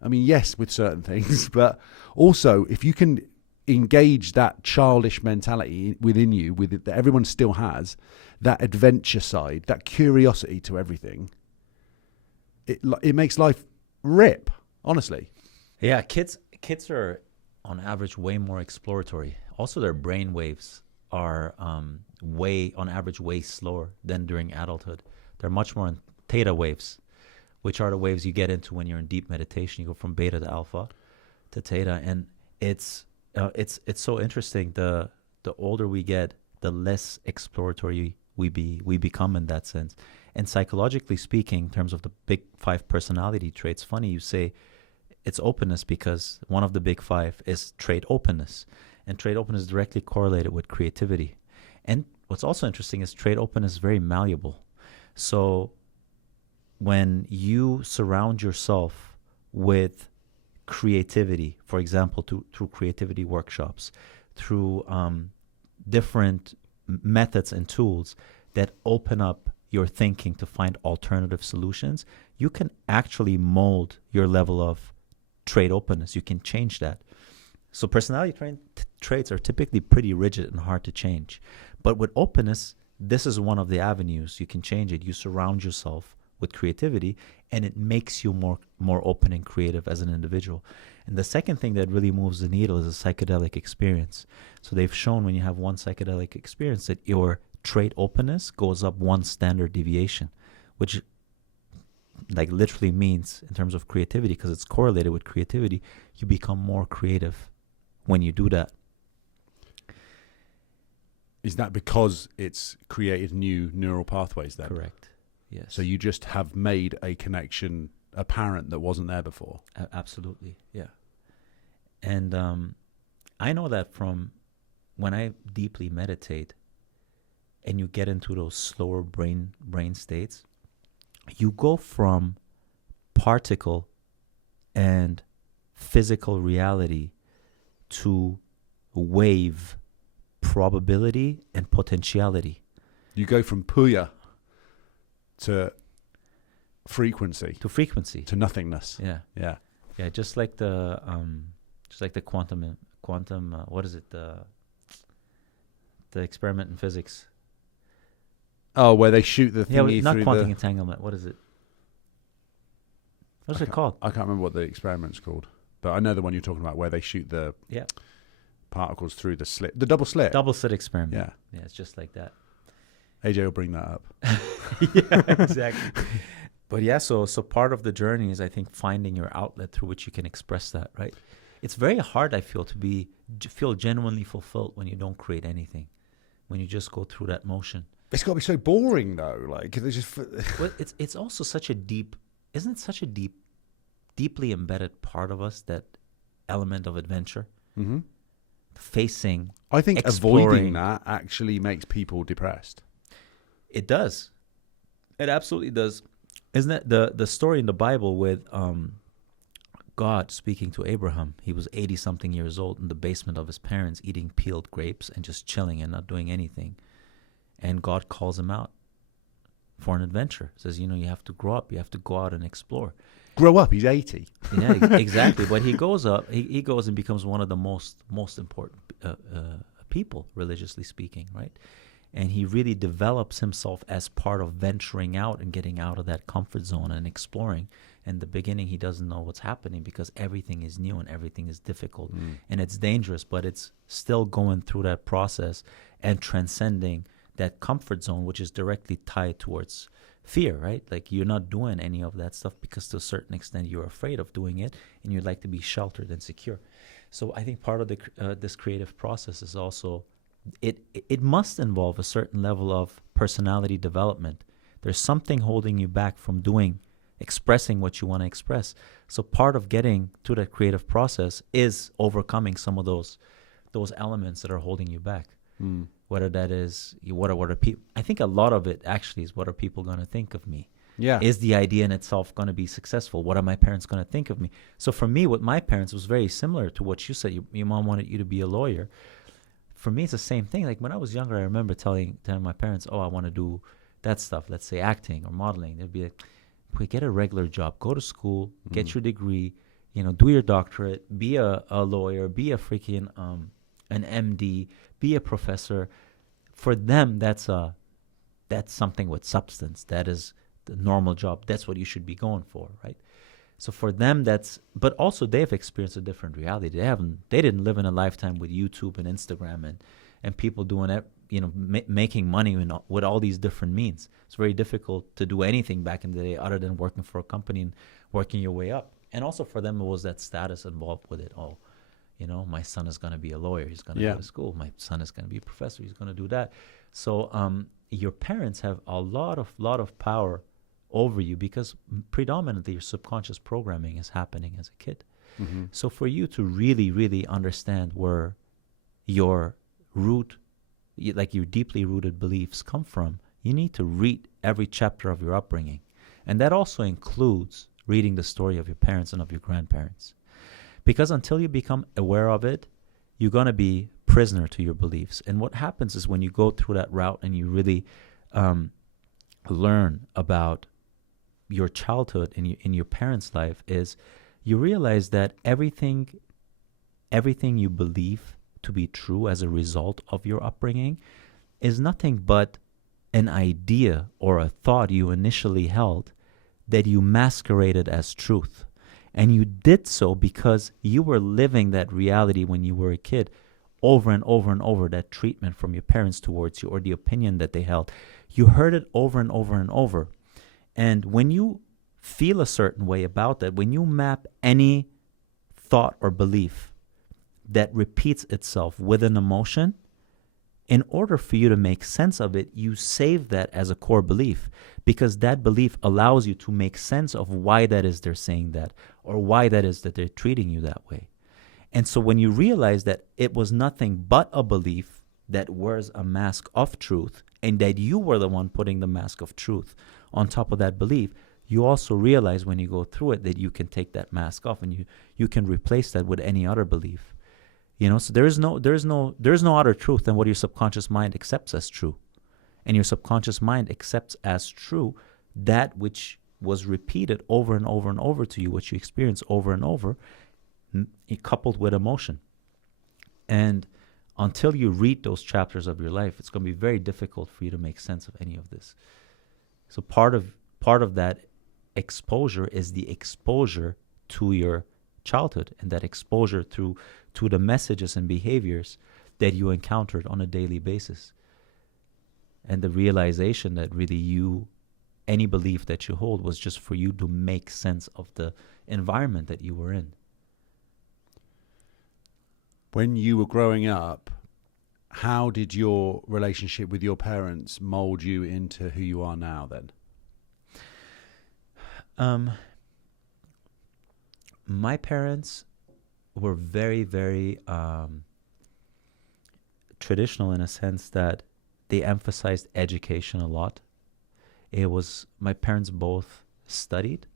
I mean, yes, with certain things, but also if you can engage that childish mentality within you, that everyone still has, that adventure side, that curiosity to everything, it makes life rip, honestly. Yeah, kids are on average way more exploratory. Also, their brain waves are on average way slower than during adulthood. They're much more in theta waves, which are the waves you get into when you're in deep meditation. You go from beta to alpha to theta, and it's so interesting. The older we get, the less exploratory we become in that sense. And psychologically speaking, in terms of the big 5 personality traits, funny you say it's openness, because one of the big 5 is trait openness, and trait openness is directly correlated with creativity. And what's also interesting is trait openness is very malleable. So when you surround yourself with creativity, for example, through creativity workshops, through different methods and tools that open up your thinking to find alternative solutions, you can actually mold your level of trait openness. You can change that. So personality traits are typically pretty rigid and hard to change. But with openness, this is one of the avenues you can change it. You surround yourself with creativity, and it makes you more open and creative as an individual. And the second thing that really moves the needle is a psychedelic experience. So they've shown when you have one psychedelic experience that your trait openness goes up 1 standard deviation, which like literally means in terms of creativity, because it's correlated with creativity, you become more creative when you do that. Is that because it's created new neural pathways then? Correct. Yes. So you just have made a connection apparent that wasn't there before. Absolutely. Yeah. And I know that from when I deeply meditate and you get into those slower brain states, you go from particle and physical reality to wave, probability, and potentiality. You go from puya to frequency. To frequency. To nothingness. Yeah. Yeah. Yeah, just like the quantum what is it, the experiment in physics. Oh, where they shoot the thingy not through quantum entanglement. What is it? What's it called? I can't remember what the experiment's called, but I know the one you're talking about, where they shoot the particles through the slit, the double slit. Double slit experiment. Yeah. Yeah, it's just like that. AJ will bring that up. Yeah, exactly. But yeah, so part of the journey is, I think, finding your outlet through which you can express that, right? it's very hard, I feel, to feel genuinely fulfilled when you don't create anything, when you just go through that motion. It's got to be so boring though. Like, there's just Well, it's also such a isn't it such a deeply embedded part of us, that element of adventure, mm-hmm. facing. I think exploring. Avoiding that actually makes people depressed. It does. It absolutely does. Isn't it the story in the Bible with God speaking to Abraham? He was 80-something years old in the basement of his parents, eating peeled grapes and just chilling and not doing anything. And God calls him out for an adventure. Says, you have to grow up. You have to go out and explore. Grow up. He's 80. Yeah, exactly. But he goes up. He goes and becomes one of the most important people, religiously speaking, right? And he really develops himself as part of venturing out and getting out of that comfort zone and exploring. In the beginning, he doesn't know what's happening because everything is new and everything is difficult and it's dangerous, but it's still going through that process and transcending that comfort zone, which is directly tied towards fear, right? Like, you're not doing any of that stuff because to a certain extent you're afraid of doing it and you'd like to be sheltered and secure. So I think part of this creative process is also, it must involve a certain level of personality development. There's something holding you back from expressing what you want to express. So part of getting to that creative process is overcoming some of those elements that are holding you back. Whether that is, what are people? I think a lot of it actually is, what are people going to think of me? Yeah. Is the idea in itself going to be successful? What are my parents going to think of me? So for me, with my parents, was very similar to what you said. Your mom wanted you to be a lawyer. For me, it's the same thing. Like, when I was younger, I remember telling my parents, I want to do that stuff, let's say acting or modeling. They'd be like, "Wait, get a regular job, go to school, get your degree, do your doctorate, be a lawyer, be a freaking an MD, be a professor." For them, that's something with substance. That is the normal job. That's what you should be going for, right? So for them, but also they've experienced a different reality. They didn't live in a lifetime with YouTube and Instagram and people doing it, making money with all these different means. It's very difficult to do anything back in the day other than working for a company and working your way up. And also for them, it was that status involved with it. My son is going to be a lawyer. He's going to go to school. My son is going to be a professor. He's going to do that. So your parents have a lot of power over you because predominantly your subconscious programming is happening as a kid. Mm-hmm. So for you to really, really understand where your your deeply rooted beliefs come from, you need to read every chapter of your upbringing. And that also includes reading the story of your parents and of your grandparents. Because until you become aware of it, you're going to be prisoner to your beliefs. And what happens is when you go through that route and you really learn about your childhood in your parents' life, is you realize that everything you believe to be true as a result of your upbringing is nothing but an idea or a thought you initially held that you masqueraded as truth. And you did so because you were living that reality when you were a kid over and over and over, that treatment from your parents towards you or the opinion that they held. You heard it over and over and over. And when you feel a certain way about that, when you map any thought or belief that repeats itself with an emotion, in order for you to make sense of it, you save that as a core belief because that belief allows you to make sense of why that is they're saying that or why that is that they're treating you that way. And so when you realize that it was nothing but a belief that wears a mask of truth and that you were the one putting the mask of truth on top of that belief, you also realize when you go through it that you can take that mask off and you can replace that with any other belief. So there's no other truth than what your subconscious mind accepts as true. And your subconscious mind accepts as true that which was repeated over and over and over to you, what you experience over and over, coupled with emotion. And until you read those chapters of your life, it's going to be very difficult for you to make sense of any of this. So part of that exposure is the exposure to your childhood and that exposure to the messages and behaviors that you encountered on a daily basis. And the realization that really any belief that you hold was just for you to make sense of the environment that you were in. When you were growing up, how did your relationship with your parents mold you into who you are now then? My parents were very, very traditional in a sense that they emphasized education a lot. It was, my parents both studied,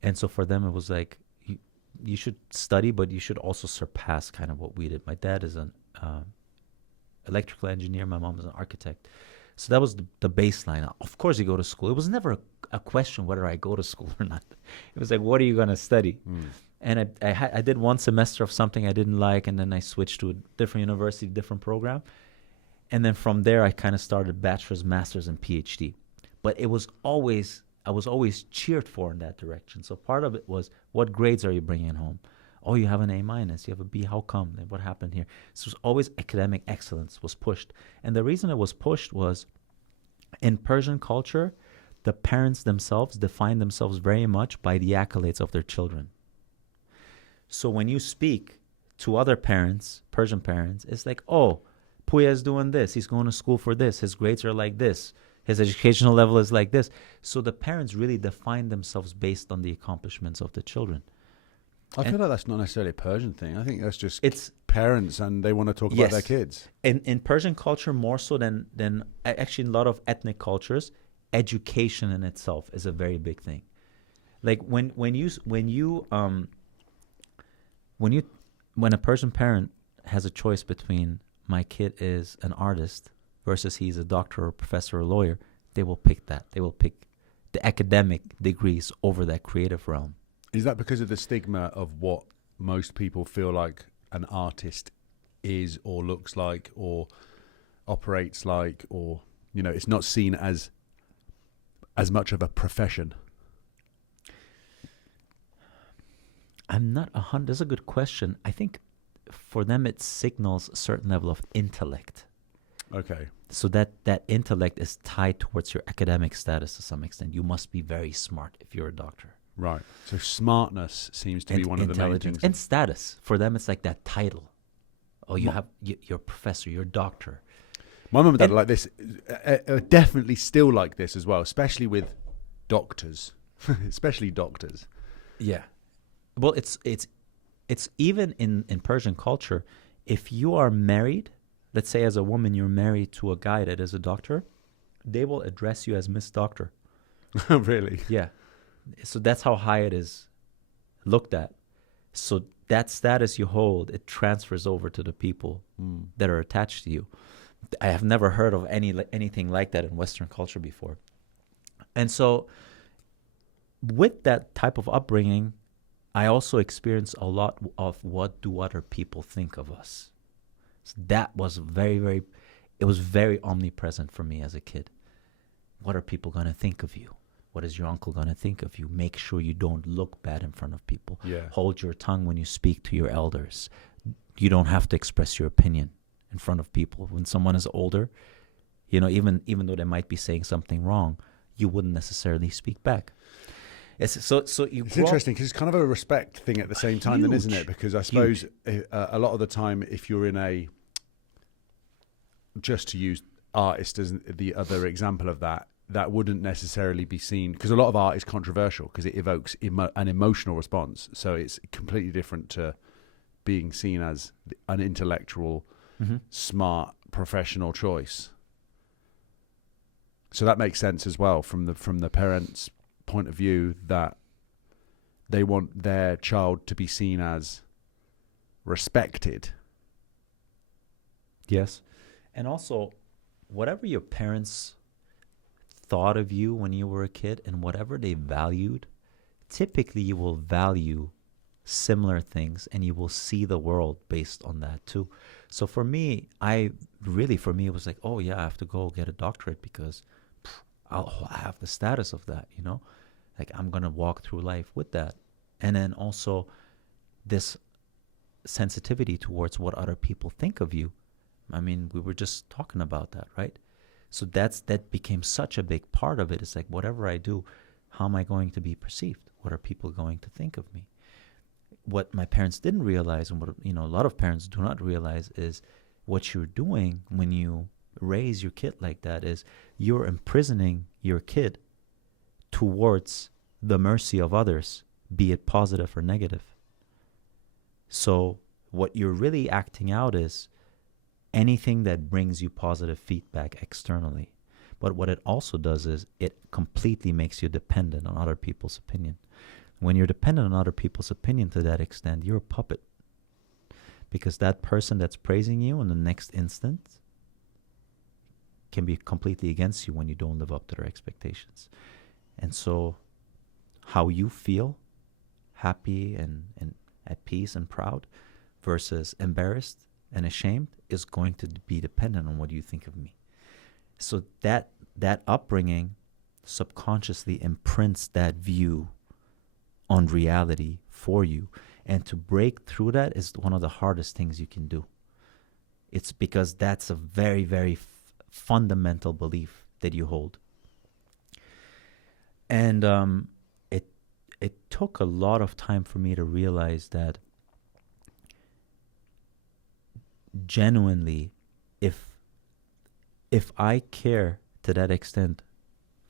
and so for them it was like, you should study, but you should also surpass kind of what we did. My dad is an electrical engineer. My mom is an architect. So that was the baseline. Of course, you go to school. It was never a question whether I go to school or not. It was like, what are you going to study? And I did one semester of something I didn't like, and then I switched to a different university, different program. And then from there, I kind of started bachelor's, master's, and PhD. But it was always, I was always cheered for in that direction. So part of it was, what grades are you bringing home? Oh, you have an A minus, you have a B, how come? And what happened here? So it was always academic excellence was pushed. And the reason it was pushed was, in Persian culture, the parents themselves define themselves very much by the accolades of their children. So when you speak to other parents, Persian parents, it's like, oh, Puya is doing this, he's going to school for this, his grades are like this, his educational level is like this. So the parents really define themselves based on the accomplishments of the children. I feel like that's not necessarily a Persian thing. I think that's just parents, and they want to talk about their kids. In Persian culture, more so than actually in a lot of ethnic cultures, education in itself is a very big thing. Like when a Persian parent has a choice between, my kid is an artist versus he's a doctor or professor or lawyer, they will pick that. They will pick the academic degrees over that creative realm. Is that because of the stigma of what most people feel like an artist is or looks like or operates like, or, you know, it's not seen as much of a profession? I'm not 100. That's a good question. I think for them it signals a certain level of intellect. Okay. So that intellect is tied towards your academic status to some extent. You must be very smart if you're a doctor. Right. So smartness seems to be one of the main things. And status. For them, it's like that title. Oh, you're a professor, you're a doctor. My mum and dad are like this, are definitely still like this as well, especially with doctors. Especially doctors. Yeah. Well, it's even in Persian culture, if you are married, let's say as a woman you're married to a guy that is a doctor, they will address you as Miss Doctor. Really? Yeah. So that's how high it is looked at. So that status you hold, it transfers over to the people that are attached to you. I have never heard of anything like that in Western culture before. And so with that type of upbringing, I also experienced a lot of, what do other people think of us? So that was it was very omnipresent for me as a kid. What are people going to think of you? What is your uncle going to think of you? Make sure you don't look bad in front of people. Yeah. Hold your tongue when you speak to your elders. You don't have to express your opinion in front of people. When someone is older, you know, even though they might be saying something wrong, you wouldn't necessarily speak back. It's interesting because it's kind of a respect thing at the same time, then, isn't it? Because I suppose a lot of the time, if you're in just to use artist as the other example of that wouldn't necessarily be seen, because a lot of art is controversial because it evokes an emotional response. So it's completely different to being seen as an intellectual, smart, professional choice. So that makes sense as well from the parents' point of view, that they want their child to be seen as respected. Yes. And also, whatever your parents thought of you when you were a kid and whatever they valued, typically you will value similar things and you will see the world based on that too. So for me, it was like, oh yeah, I have to go get a doctorate because I'll have the status of that, you know? Like I'm going to walk through life with that. And then also this sensitivity towards what other people think of you. I mean, we were just talking about that, right? So that became such a big part of it. It's like, whatever I do, how am I going to be perceived? What are people going to think of me? what my parents didn't realize, and what a lot of parents do not realize, is what you're doing when you raise your kid like that is you're imprisoning your kid towards the mercy of others, be it positive or negative. So what you're really acting out is anything that brings you positive feedback externally. But what it also does is it completely makes you dependent on other people's opinion. When you're dependent on other people's opinion to that extent, you're a puppet. Because that person that's praising you in the next instant can be completely against you when you don't live up to their expectations. And so how you feel happy and at peace and proud versus embarrassed and ashamed is going to be dependent on what you think of me. So that upbringing subconsciously imprints that view on reality for you. And to break through that is one of the hardest things you can do. It's because that's a very, very fundamental belief that you hold. And it took a lot of time for me to realize that genuinely, if I care to that extent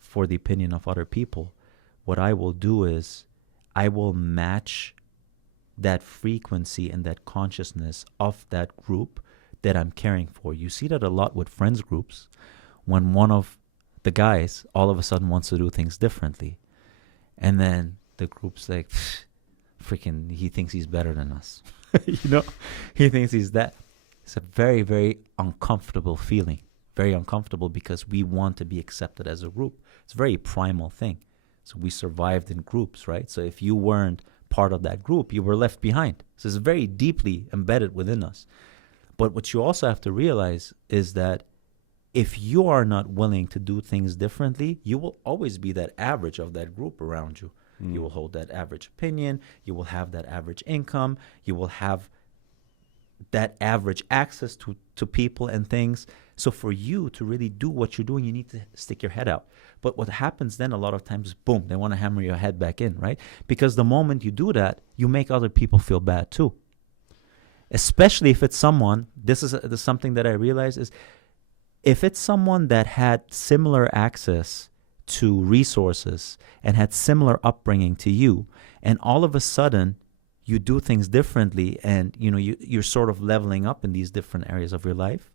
for the opinion of other people, what I will do is I will match that frequency and that consciousness of that group that I'm caring for. You see that a lot with friends groups when one of the guys all of a sudden wants to do things differently. And then the group's like, freaking, he thinks he's better than us. He thinks he's that. It's a very, very uncomfortable feeling. Very uncomfortable because we want to be accepted as a group. It's a very primal thing. So we survived in groups, right? So if you weren't part of that group, you were left behind. So it's very deeply embedded within us. But what you also have to realize is that if you are not willing to do things differently, you will always be that average of that group around you. You will hold that average opinion. You will have that average income. You will have that average access to people and things. So for you to really do what you're doing, you need to stick your head out. But what happens then a lot of times is, boom, they want to hammer your head back in, right? Because the moment you do that, you make other people feel bad too. Especially if it's someone, this is something that I realize is, if it's someone that had similar access to resources and had similar upbringing to you, and all of a sudden you do things differently, and you're sort of leveling up in these different areas of your life,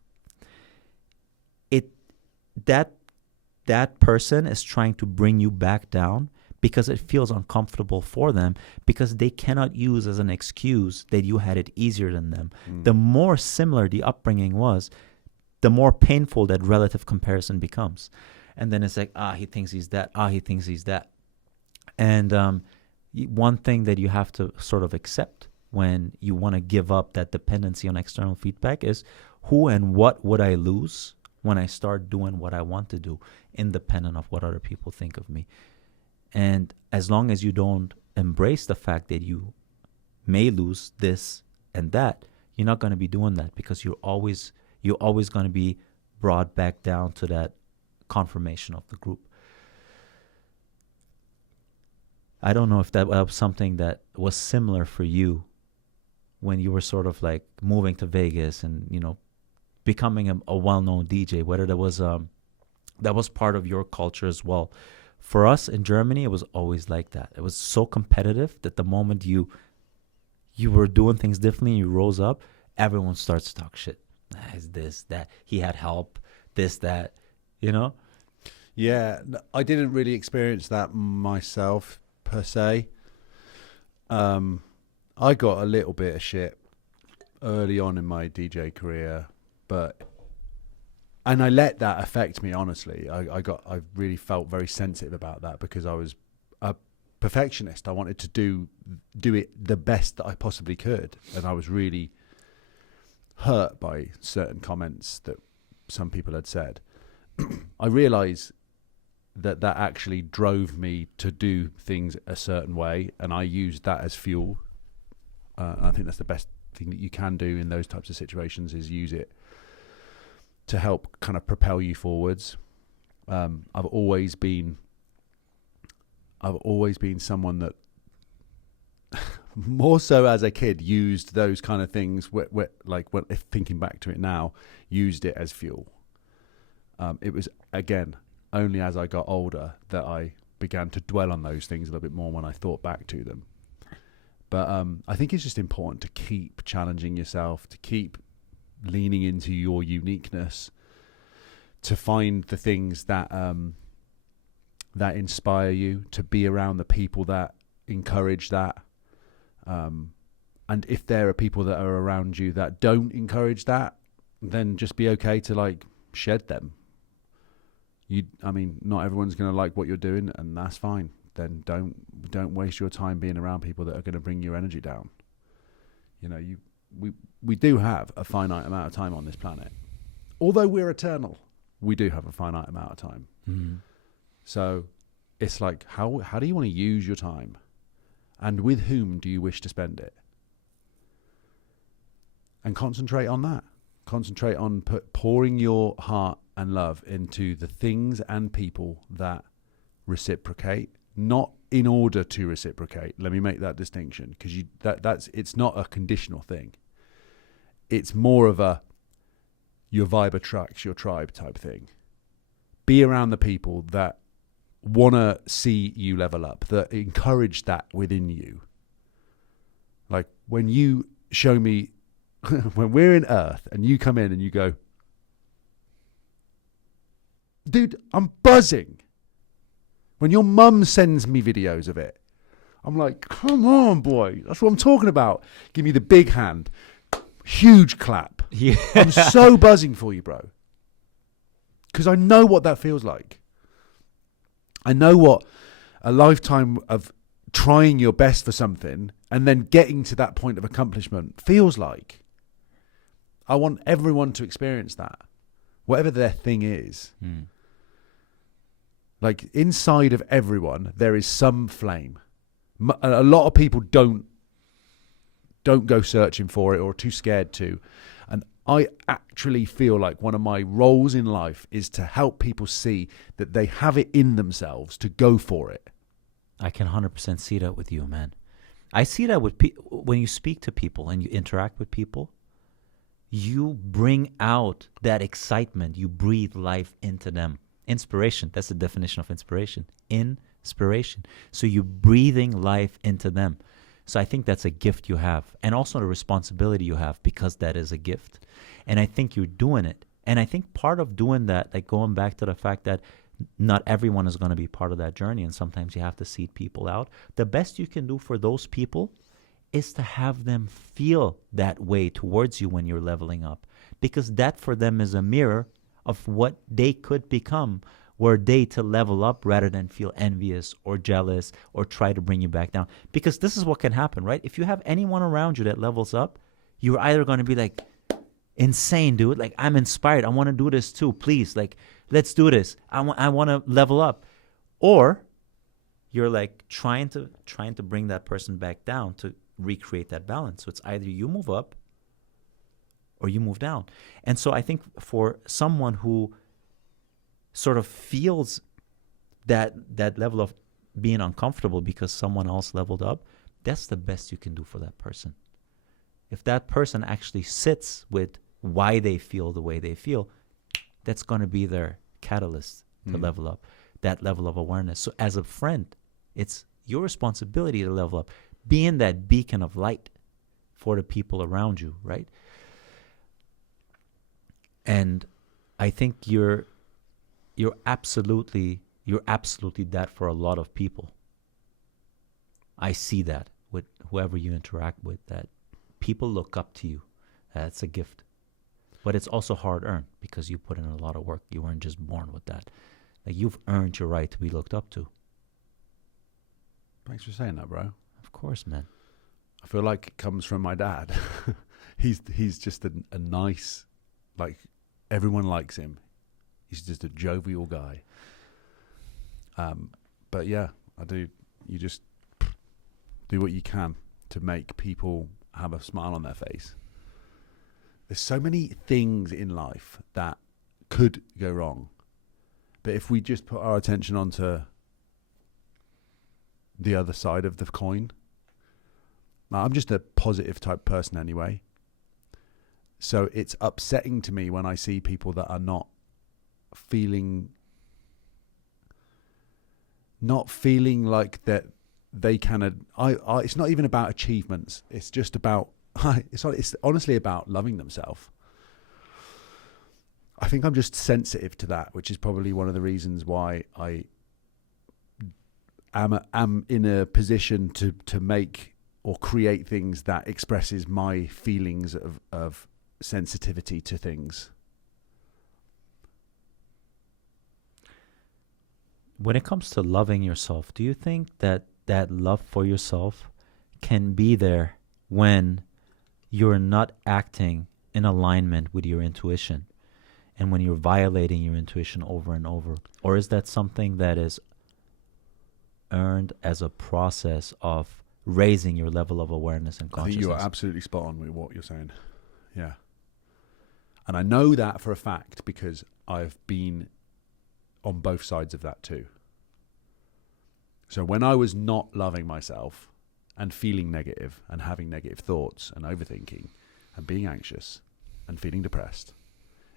that person is trying to bring you back down because it feels uncomfortable for them, because they cannot use as an excuse that you had it easier than them. The more similar the upbringing was, the more painful that relative comparison becomes. And then it's like, he thinks he's that. He thinks he's that. And one thing that you have to sort of accept when you want to give up that dependency on external feedback is, who and what would I lose when I start doing what I want to do, independent of what other people think of me? And as long as you don't embrace the fact that you may lose this and that, you're not going to be doing that, because you're always going to be brought back down to that confirmation of the group. I don't know if that was something that was similar for you when you were sort of like moving to Vegas and, becoming a well-known DJ, whether that was part of your culture as well. For us in Germany, it was always like that. It was so competitive that the moment you were doing things differently, you rose up, everyone starts to talk shit. Is this, that, he had help, this, that, Yeah, I didn't really experience that myself per se. I got a little bit of shit early on in my DJ career, and I let that affect me, honestly. I really felt very sensitive about that because I was a perfectionist. I wanted to do it the best that I possibly could, and I was really hurt by certain comments that some people had said. I realized that actually drove me to do things a certain way, and I used that as fuel. And I think that's the best thing that you can do in those types of situations, is use it to help kind of propel you forwards. I've always been someone that more so as a kid, used those kind of things, if thinking back to it now, used it as fuel. It was, again, only as I got older that I began to dwell on those things a little bit more when I thought back to them. But I think it's just important to keep challenging yourself, to keep leaning into your uniqueness, to find the things that that inspire you, to be around the people that encourage that. And if there are people that are around you that don't encourage that, then just be okay to like shed them. Not everyone's going to like what you're doing, and that's fine. Then don't waste your time being around people that are going to bring your energy down. We do have a finite amount of time on this planet. Although we're eternal, we do have a finite amount of time. Mm-hmm. So it's like, how do you want to use your time? And with whom do you wish to spend it? And concentrate on that. Concentrate on pouring your heart and love into the things and people that reciprocate, not in order to reciprocate. Let me make that distinction, because it's not a conditional thing. It's more of your vibe attracts your tribe type thing. Be around the people that want to see you level up, that encourage that within you. Like when you show me, when we're in Earth and you come in and you go, dude, I'm buzzing. When your mum sends me videos of it, I'm like, come on, boy. That's what I'm talking about. Give me the big hand. Huge clap. Yeah. I'm so buzzing for you, bro. Because I know what that feels like. I know what a lifetime of trying your best for something and then getting to that point of accomplishment feels like. I want everyone to experience that, whatever their thing is. Mm. Like inside of everyone, there is some flame. A lot of people don't go searching for it or are too scared to. And I actually feel like one of my roles in life is to help people see that they have it in themselves to go for it. I can 100% see that with you, man. I see that with when you speak to people and you interact with people, you bring out that excitement. You breathe life into them. Inspiration, that's the definition of inspiration. Inspiration. So you're breathing life into them. So I think that's a gift you have, and also the responsibility you have, because that is a gift. And I think you're doing it. And I think part of doing that, like going back to the fact that not everyone is going to be part of that journey, and sometimes you have to seed people out. The best you can do for those people is to have them feel that way towards you when you're leveling up, because that for them is a mirror of what they could become were they to level up rather than feel envious or jealous or try to bring you back down. Because this is what can happen, right? If you have anyone around you that levels up, you're either going to be like, insane, dude. Like, I'm inspired. I want to do this too. Please, like, let's do this. I want to level up. Or you're like trying to bring that person back down to recreate that balance. So it's either you move up or you move down. And so I think for someone who sort of feels that level of being uncomfortable because someone else leveled up, that's the best you can do for that person. If that person actually sits with why they feel the way they feel, that's going to be their catalyst to level up, that level of awareness. So as a friend, it's your responsibility to level up, being that beacon of light for the people around you, right? And I think you're absolutely that for a lot of people. I see that with whoever you interact with, that people look up to you. That's a gift. But it's also hard earned because you put in a lot of work. You weren't just born with that. Like, you've earned your right to be looked up to. Thanks for saying that, bro. Of course, man. I feel like it comes from my dad. He's just a nice, like, everyone likes him. He's just a jovial guy. But yeah, I do. You just do what you can to make people have a smile on their face. There's so many things in life that could go wrong. But if we just put our attention onto the other side of the coin, I'm just a positive type person anyway. So it's upsetting to me when I see people that are not feeling like that they can. It's not even about achievements. It's just about. It's honestly about loving themselves. I think I'm just sensitive to that, which is probably one of the reasons why I am in a position to make or create things that expresses my feelings of sensitivity to things. When it comes to loving yourself, do you think that love for yourself can be there when you're not acting in alignment with your intuition and when you're violating your intuition over and over? Or is that something that is earned as a process of raising your level of awareness and consciousness? I think you are absolutely spot on with what you're saying. Yeah. And I know that for a fact because I've been on both sides of that too. So when I was not loving myself and feeling negative and having negative thoughts and overthinking and being anxious and feeling depressed,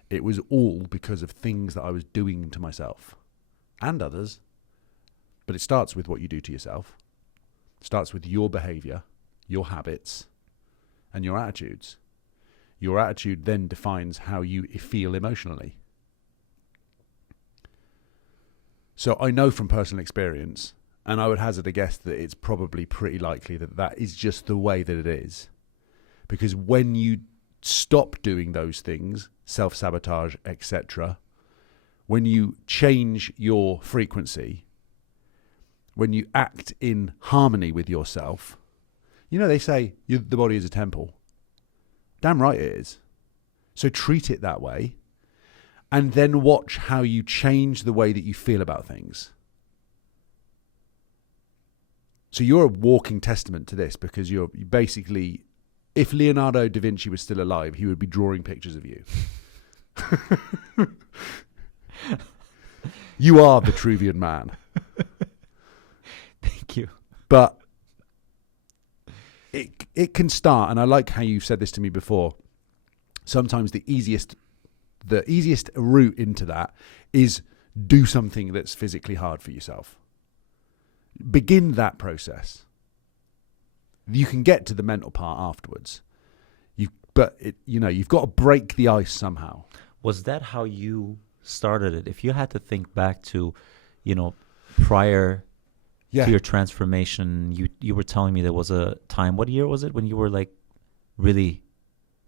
it was all because of things that I was doing to myself and others. But it starts with what you do to yourself. It starts with your behavior, your habits, and your attitudes. Your attitude then defines how you feel emotionally. So I know from personal experience, and I would hazard a guess that it's probably pretty likely that that is just the way that it is. Because when you stop doing those things, self-sabotage, etc., when you change your frequency, when you act in harmony with yourself, you know, they say the body is a temple. Damn right it is. So treat it that way, and then watch how you change the way that you feel about things. So you're a walking testament to this, because you're basically, if Leonardo da Vinci was still alive, he would be drawing pictures of you. You are Vitruvian Man. Thank you. But it can start, and I like how you said this to me before. Sometimes the easiest route into that is do something that's physically hard for yourself. Begin that process. You can get to the mental part afterwards. You've got to break the ice somehow. Was that how you started it? If you had to think back to, prior to your transformation, you were telling me there was a time, what year was it, when you were like really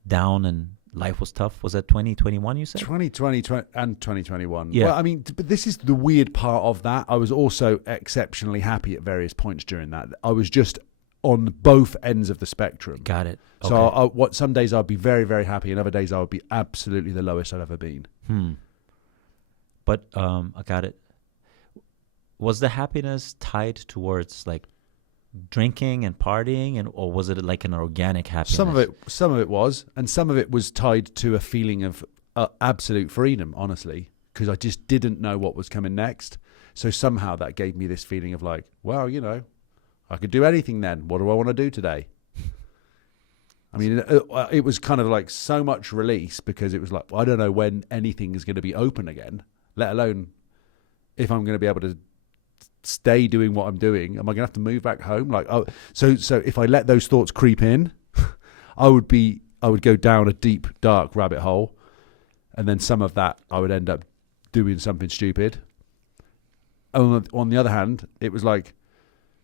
down and life was tough? Was that 2021 you said? 2020 and 2021. Yeah. Well, I mean, but this is the weird part of that. I was also exceptionally happy at various points during that. I was just on both ends of the spectrum. Got it. Okay. So some days I'd be very, very happy, and other days I would be absolutely the lowest I've ever been. But I got it. Was the happiness tied towards like drinking and partying, or was it like an organic happiness? Some of it was, and some of it was tied to a feeling of absolute freedom, honestly, because I just didn't know what was coming next. So somehow that gave me this feeling of like, well, I could do anything then. What do I want to do today? I mean, it was kind of like so much release, because it was like, well, I don't know when anything is going to be open again, let alone if I'm going to be able to stay doing what I'm doing. Am I going to have to move back home? So if I let those thoughts creep in, I would go down a deep, dark rabbit hole, and then some of that I would end up doing something stupid. On the other hand, it was like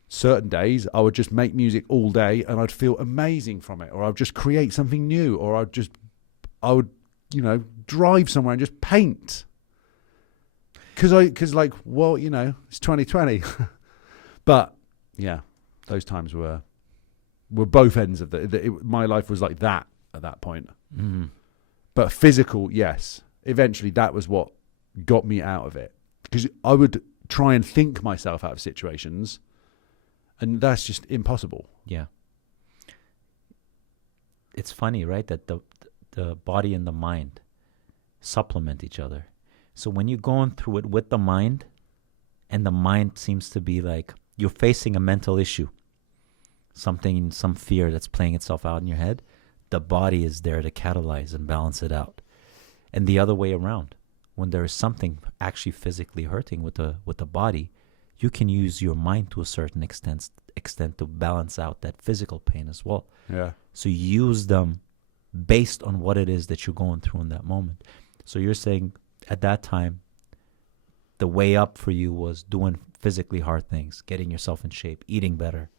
certain days I would just make music all day and I'd feel amazing from it, or I'd just create something new, or I would drive somewhere and just paint. Because it's 2020. But yeah, those times were both ends of my life was like that at that point. Mm. But physical, yes. Eventually that was what got me out of it. Because I would try and think myself out of situations, and that's just impossible. Yeah. It's funny, right, that the body and the mind supplement each other. So when you're going through it with the mind, and the mind seems to be like you're facing a mental issue, something, some fear that's playing itself out in your head, the body is there to catalyze and balance it out. And the other way around, when there is something actually physically hurting with the body, you can use your mind to a certain extent to balance out that physical pain as well. Yeah. So you use them based on what it is that you're going through in that moment. So you're saying at that time, the way up for you was doing physically hard things, getting yourself in shape, eating better.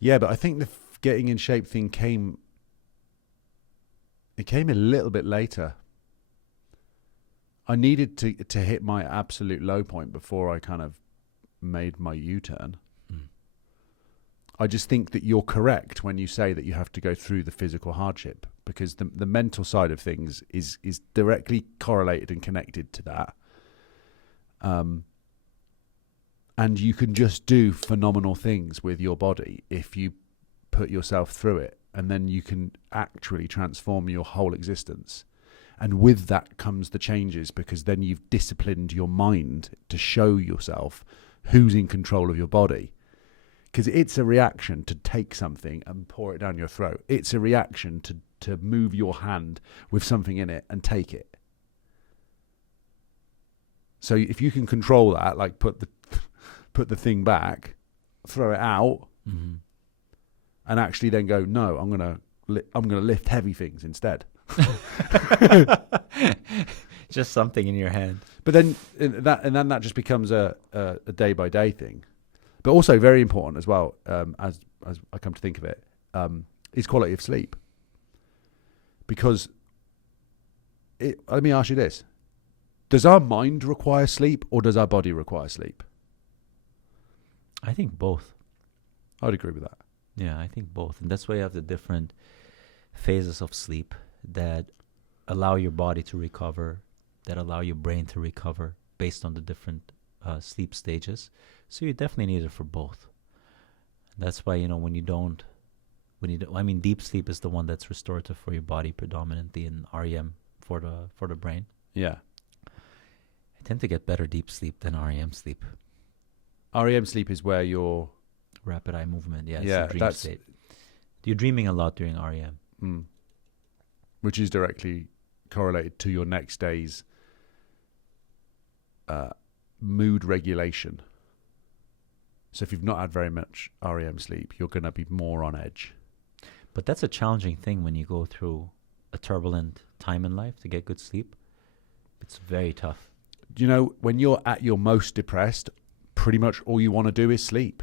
Yeah, but I think the getting in shape thing came a little bit later. I needed to hit my absolute low point before I kind of made my U-turn. I just think that you're correct when you say that you have to go through the physical hardship, because the mental side of things is directly correlated and connected to that. And you can just do phenomenal things with your body if you put yourself through it, and then you can actually transform your whole existence. And with that comes the changes, because then you've disciplined your mind to show yourself who's in control of your body. Because it's a reaction to take something and pour it down your throat. It's a reaction to move your hand with something in it and take it. So if you can control that, like put the thing back, throw it out, and actually then go, no, I'm gonna lift heavy things instead. Just something in your hand. But then that just becomes a day by day thing. But also very important as well, as I come to think of it, is quality of sleep. Because let me ask you this: does our mind require sleep, or does our body require sleep? I think both. I would agree with that. Yeah, I think both. And that's why you have the different phases of sleep that allow your body to recover, that allow your brain to recover based on the different sleep stages. So you definitely need it for both. That's why, deep sleep is the one that's restorative for your body predominantly, and REM for the brain. Yeah. I tend to get better deep sleep than REM sleep. REM sleep is where you're rapid eye movement. Yeah, yeah, it's the dream state. You're dreaming a lot during REM. Which is directly correlated to your next day's mood regulation. So if you've not had very much REM sleep, you're going to be more on edge. But that's a challenging thing when you go through a turbulent time in life to get good sleep. It's very tough. You know, when you're at your most depressed, pretty much all you want to do is sleep.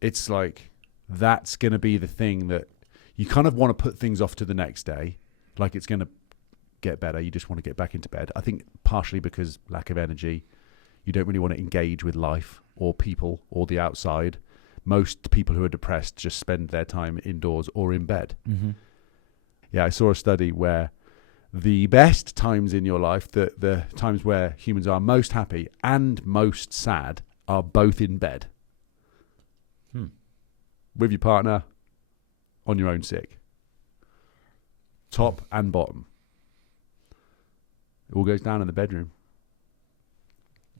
It's like that's going to be the thing that you kind of want to put things off to the next day. Like it's going to get better. You just want to get back into bed. I think partially because lack of energy. You don't really want to engage with life or people or the outside. Most people who are depressed just spend their time indoors or in bed. Yeah, I saw a study where the best times in your life, the times where humans are most happy and most sad, are both in bed. With your partner, on your own sick. Top and bottom. It all goes down in the bedroom.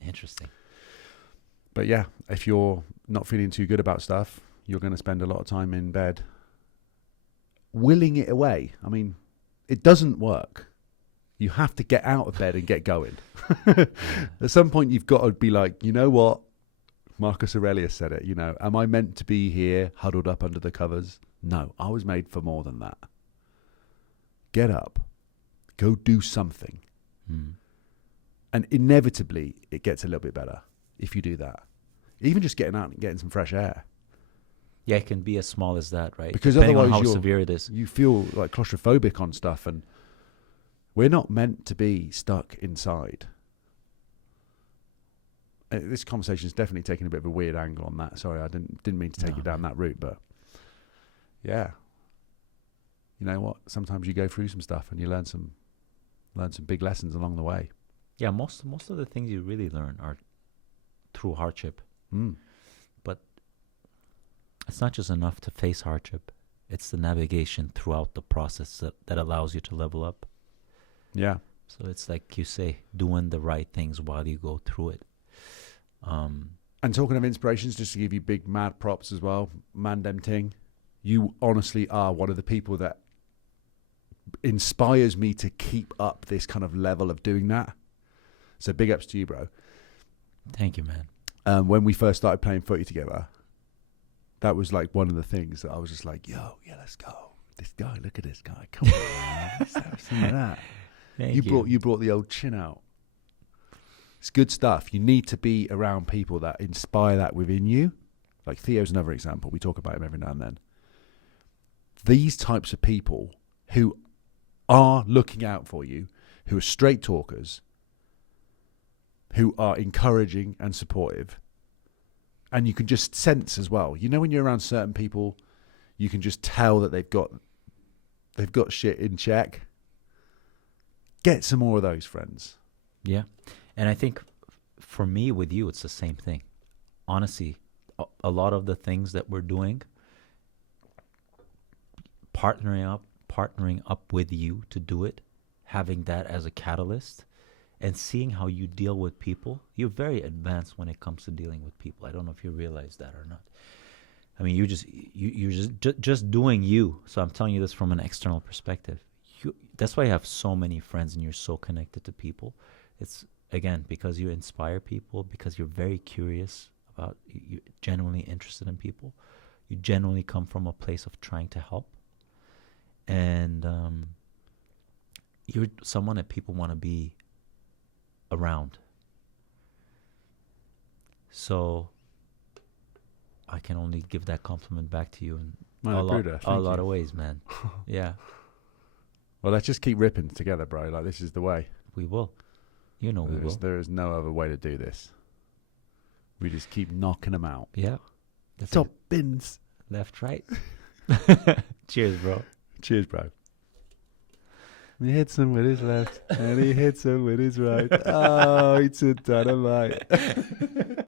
Interesting. But yeah, if you're not feeling too good about stuff, you're going to spend a lot of time in bed willing it away. I mean, it doesn't work. You have to get out of bed and get going. At some point, you've got to be like, you know what? Marcus Aurelius said it, am I meant to be here huddled up under the covers? No, I was made for more than that. Get up. Go do something. And inevitably, it gets a little bit better if you do that. Even just getting out and getting some fresh air. Yeah, it can be as small as that, right? Because depending otherwise on how severe it is. You feel like claustrophobic on stuff, and we're not meant to be stuck inside. This conversation is definitely taking a bit of a weird angle on that. Sorry, I didn't mean to take you down that route, but yeah. You know what? Sometimes you go through some stuff and you learn some big lessons along the way. Yeah, most of the things you really learn are through hardship. But it's not just enough to face hardship. It's the navigation throughout the process that allows you to level up. Yeah. So it's like you say, doing the right things while you go through it. And talking of inspirations, just to give you big mad props as well, man dem ting, you honestly are one of the people that inspires me to keep up this kind of level of doing that. So big ups to you, bro. Thank you, man. When we first started playing footy together, that was like one of the things that I was just like, yo, yeah, let's go. This guy, look at this guy. Come on, man. Let's have some of that. You brought the old chin out. It's good stuff. You need to be around people that inspire that within you. Like Theo's another example. We talk about him every now and then. These types of people who are looking out for you, who are straight talkers, who are encouraging and supportive, and you can just sense as well. You know, when you're around certain people, you can just tell that they've got shit in check. Get some more of those friends. Yeah. And I think for me with you, it's the same thing. Honestly, a lot of the things that we're doing, partnering up with you to do it, having that as a catalyst, and seeing how you deal with people. You're very advanced when it comes to dealing with people. I don't know if you realize that or not. I mean, you're just doing you. So I'm telling you this from an external perspective. That's why you have so many friends and you're so connected to people. It's, again, because you inspire people, because you're very curious about, you're genuinely interested in people. You genuinely come from a place of trying to help. And you're someone that people want to be around. So I can only give that compliment back to you in a lot of ways, man. Yeah. Well, let's just keep ripping together, bro. Like, this is the way. We will. You know we will. There is no other way to do this. We just keep knocking them out. Yeah. Top bins. Left, right. Cheers, bro. Cheers, bro. He hits him with his left, and he hits him with his right. Oh, it's a dynamite.